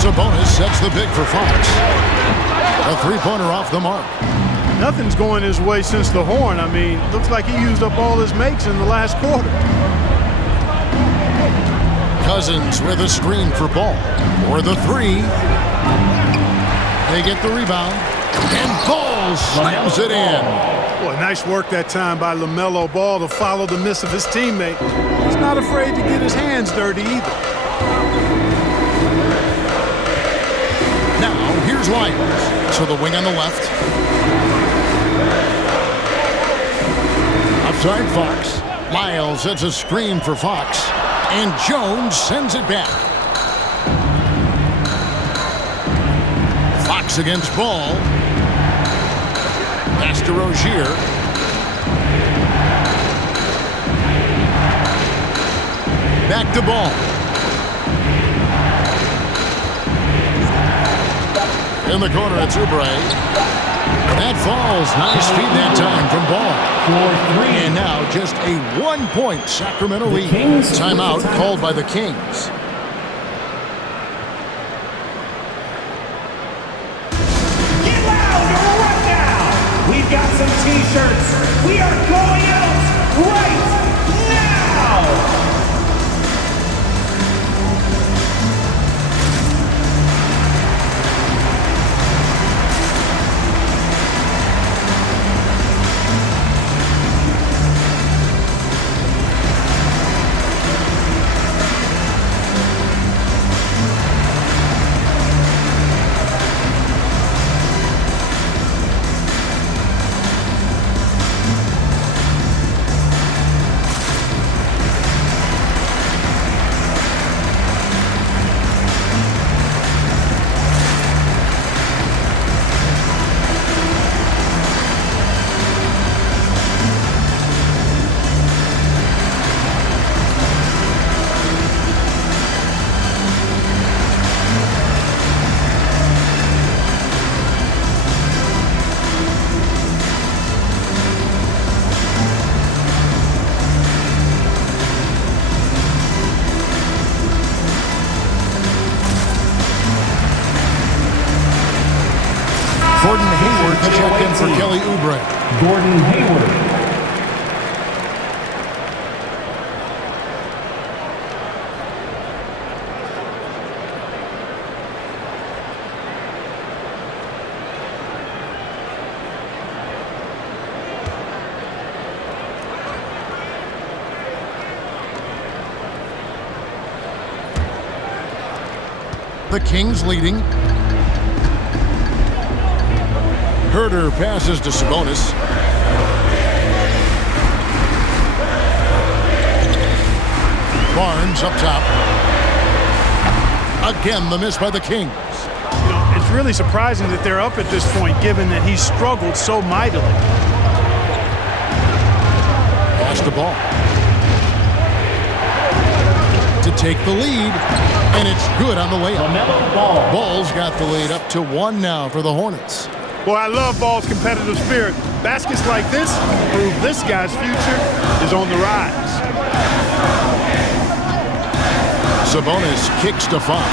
Sabonis sets the big for Fox. A three-pointer off the mark. Nothing's going his way since the horn. I mean, looks like he used up all his makes in the last quarter. Cousins with a screen for Ball. For the 3. They get the rebound. And Ball slams it in. Boy, nice work that time by LaMelo Ball to follow the miss of his teammate. He's not afraid to get his hands dirty either. Now, here's Lyles. To the wing on the left. Outside Fox. Lyles sets a screen for Fox. And Jones sends it back. Fox against Ball. Pass to Rozier. Back to Ball. In the corner, it's Oubre. That falls. Nice feed that time from Ball. For 3. And now just a 1-point Sacramento lead. Timeout called by the Kings. Get loud right now. We've got some t-shirts. We are going out right now. Gordon Hayward checked in for Kelly Oubre. Gordon Hayward. The Kings leading. Herder passes to Sabonis. Barnes up top. Again, the miss by the Kings. You know, it's really surprising that they're up at this point, given that he struggled so mightily. Pass the ball. To take the lead, and it's good on the layup. Ball's got the lead up to 1 now for the Hornets. Boy, I love Ball's competitive spirit. Baskets like this prove this guy's future is on the rise. Sabonis kicks to Fox.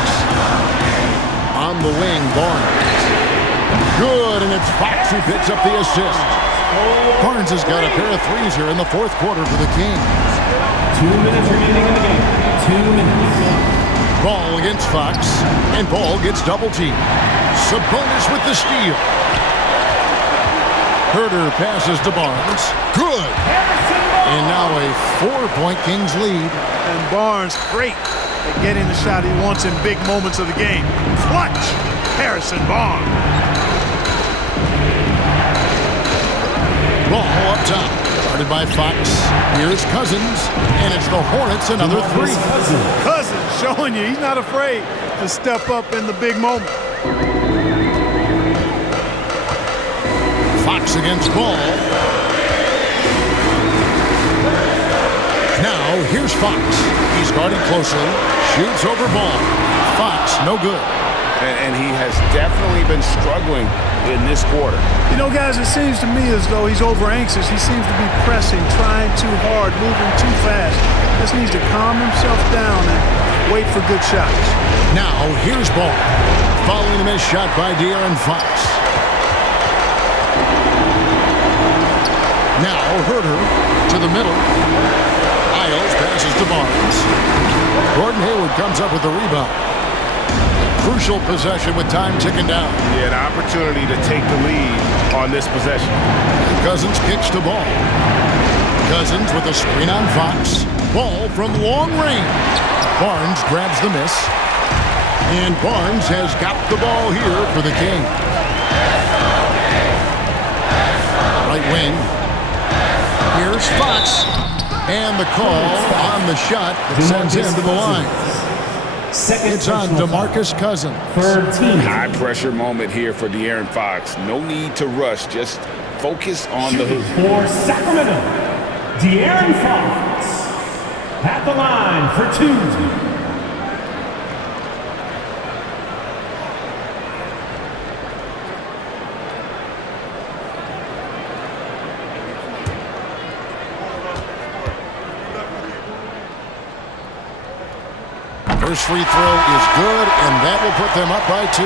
On the wing, Barnes. Good, and it's Fox who picks up the assist. Barnes has got a pair of threes here in the fourth quarter for the Kings. 2 minutes remaining in the game. 2 minutes. Ball against Fox, and Ball gets double-teamed. Sabonis with the steal. Herder passes to Barnes. Good. And now a 4-point Kings lead. And Barnes, great at getting the shot he wants in big moments of the game. Clutch, Harrison Barnes. Ball up top. Guarded by Fox. Here's Cousins, and it's the Hornets another 3. Cousins showing you he's not afraid to step up in the big moment. Fox against Ball. Now here's Fox. He's guarded closely. Shoots over Ball. Fox, no good. And he has definitely been struggling in this quarter. You know, guys, it seems to me as though he's over anxious. He seems to be pressing, trying too hard, moving too fast. Just needs to calm himself down and wait for good shots. Now here's Ball. Following a missed shot by De'Aaron Fox. Now Herder to the middle. Isles passes to Barnes. Gordon Hayward comes up with the rebound. Crucial possession with time ticking down. He had an opportunity to take the lead on this possession. Cousins kicks the ball. Cousins with a screen on Fox. Ball from long range. Barnes grabs the miss. And Barnes has got the ball here for the Kings. Right wing. Here's Fox. And the call on the shot that sends him to the line. It's on DeMarcus Cousins. High pressure moment here for De'Aaron Fox. No need to rush. Just focus on the hoop. For Sacramento, De'Aaron Fox at the line for 2. First free throw is good, and that will put them up by 2.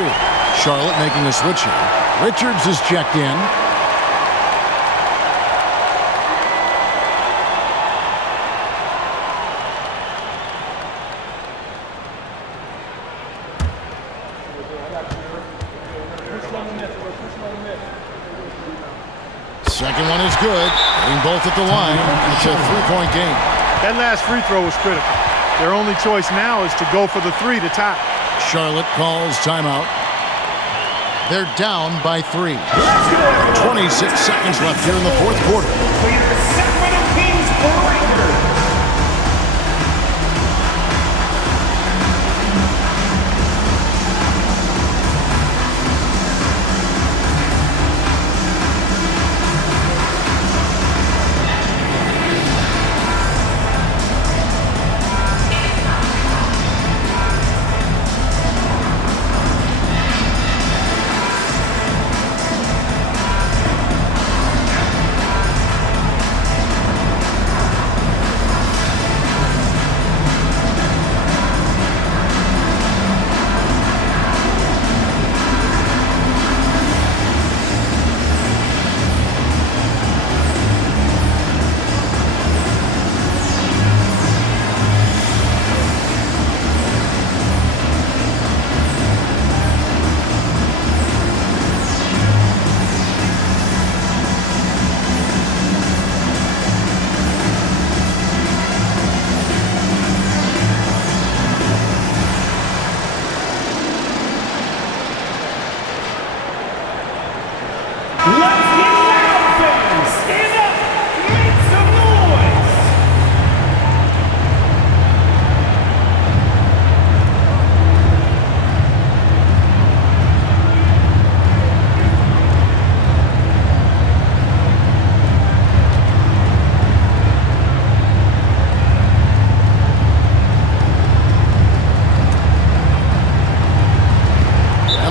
Charlotte making a switch here. Richards is checked in. Second one is good. Getting both at the line. It's a 3-point game. That last free throw was critical. Their only choice now is to go for the 3 to tie. Charlotte calls timeout. They're down by 3. 26 seconds left here in the fourth quarter. Sacramento Kings Breaker.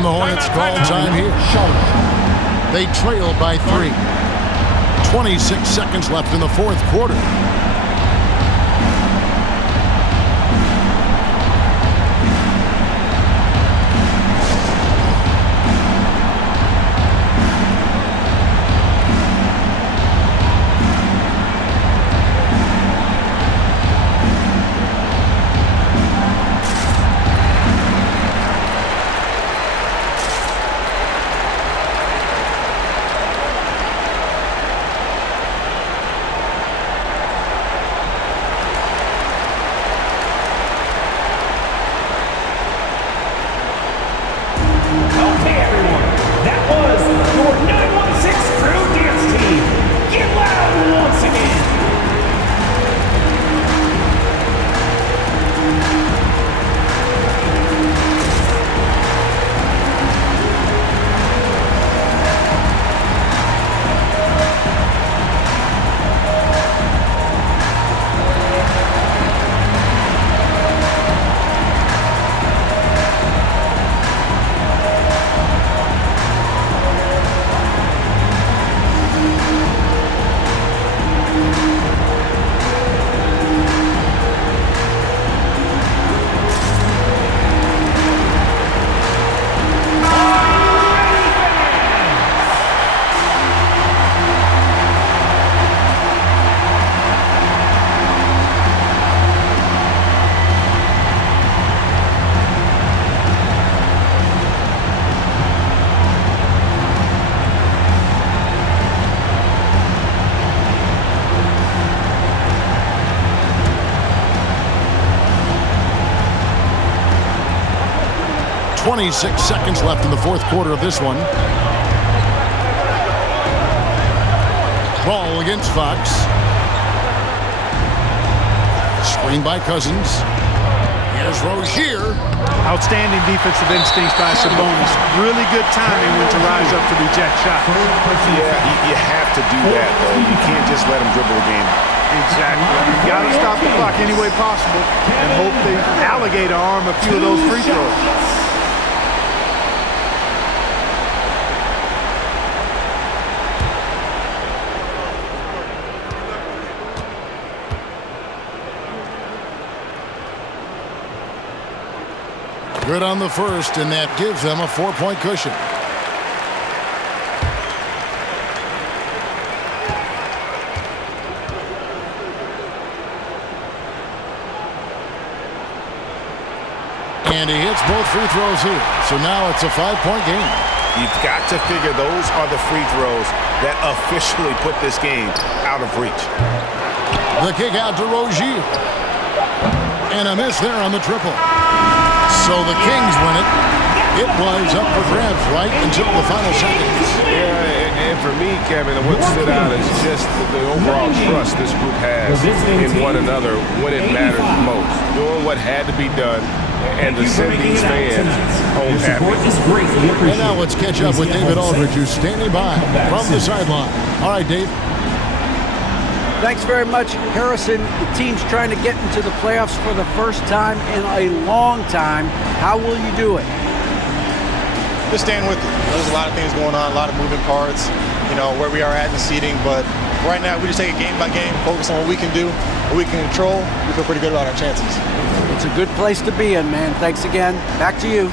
And the Hornets call time here. They trail by 3. 26 seconds left in the fourth quarter. .26 seconds left in the fourth quarter of this one. Ball against Fox. Screen by Cousins. Here's Rozier. Outstanding defensive instincts by Sabonis. Really good timing when to rise up to reject shots. Yeah, you have to do that, though. You can't just let him dribble the game. Exactly. You got to stop the clock any way possible and hope the alligator arm a few of those free throws. Good on the first, and that gives them a 4-point cushion. And he hits both free throws here. So now it's a 5-point game. You've got to figure those are the free throws that officially put this game out of reach. The kick out to Rozier. And a miss there on the triple. So the Kings win it. It was up for grabs right until the final seconds. Yeah, and for me, Kevin, what stood out is just the overall trust this group has in one another when it matters most. Doing what had to be done and to send these fans home happy. And now let's catch up with David Aldridge, who's standing by from the sideline. All right, Dave. Thanks very much, Harrison. The team's trying to get into the playoffs for the first time in a long time. How will you do it? Just staying with it. There's a lot of things going on, a lot of moving parts, you know, where we are at in the seeding. But right now, we just take it game by game, focus on what we can do, what we can control. We feel pretty good about our chances. It's a good place to be in, man. Thanks again. Back to you.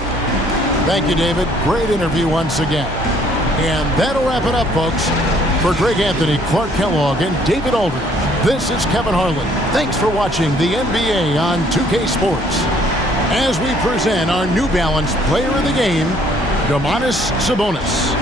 Thank you, David. Great interview once again. And that'll wrap it up, folks. For Greg Anthony, Clark Kellogg, and David Aldridge, this is Kevin Harlan. Thanks for watching the NBA on 2K Sports. As we present our New Balance Player of the Game, Domantas Sabonis.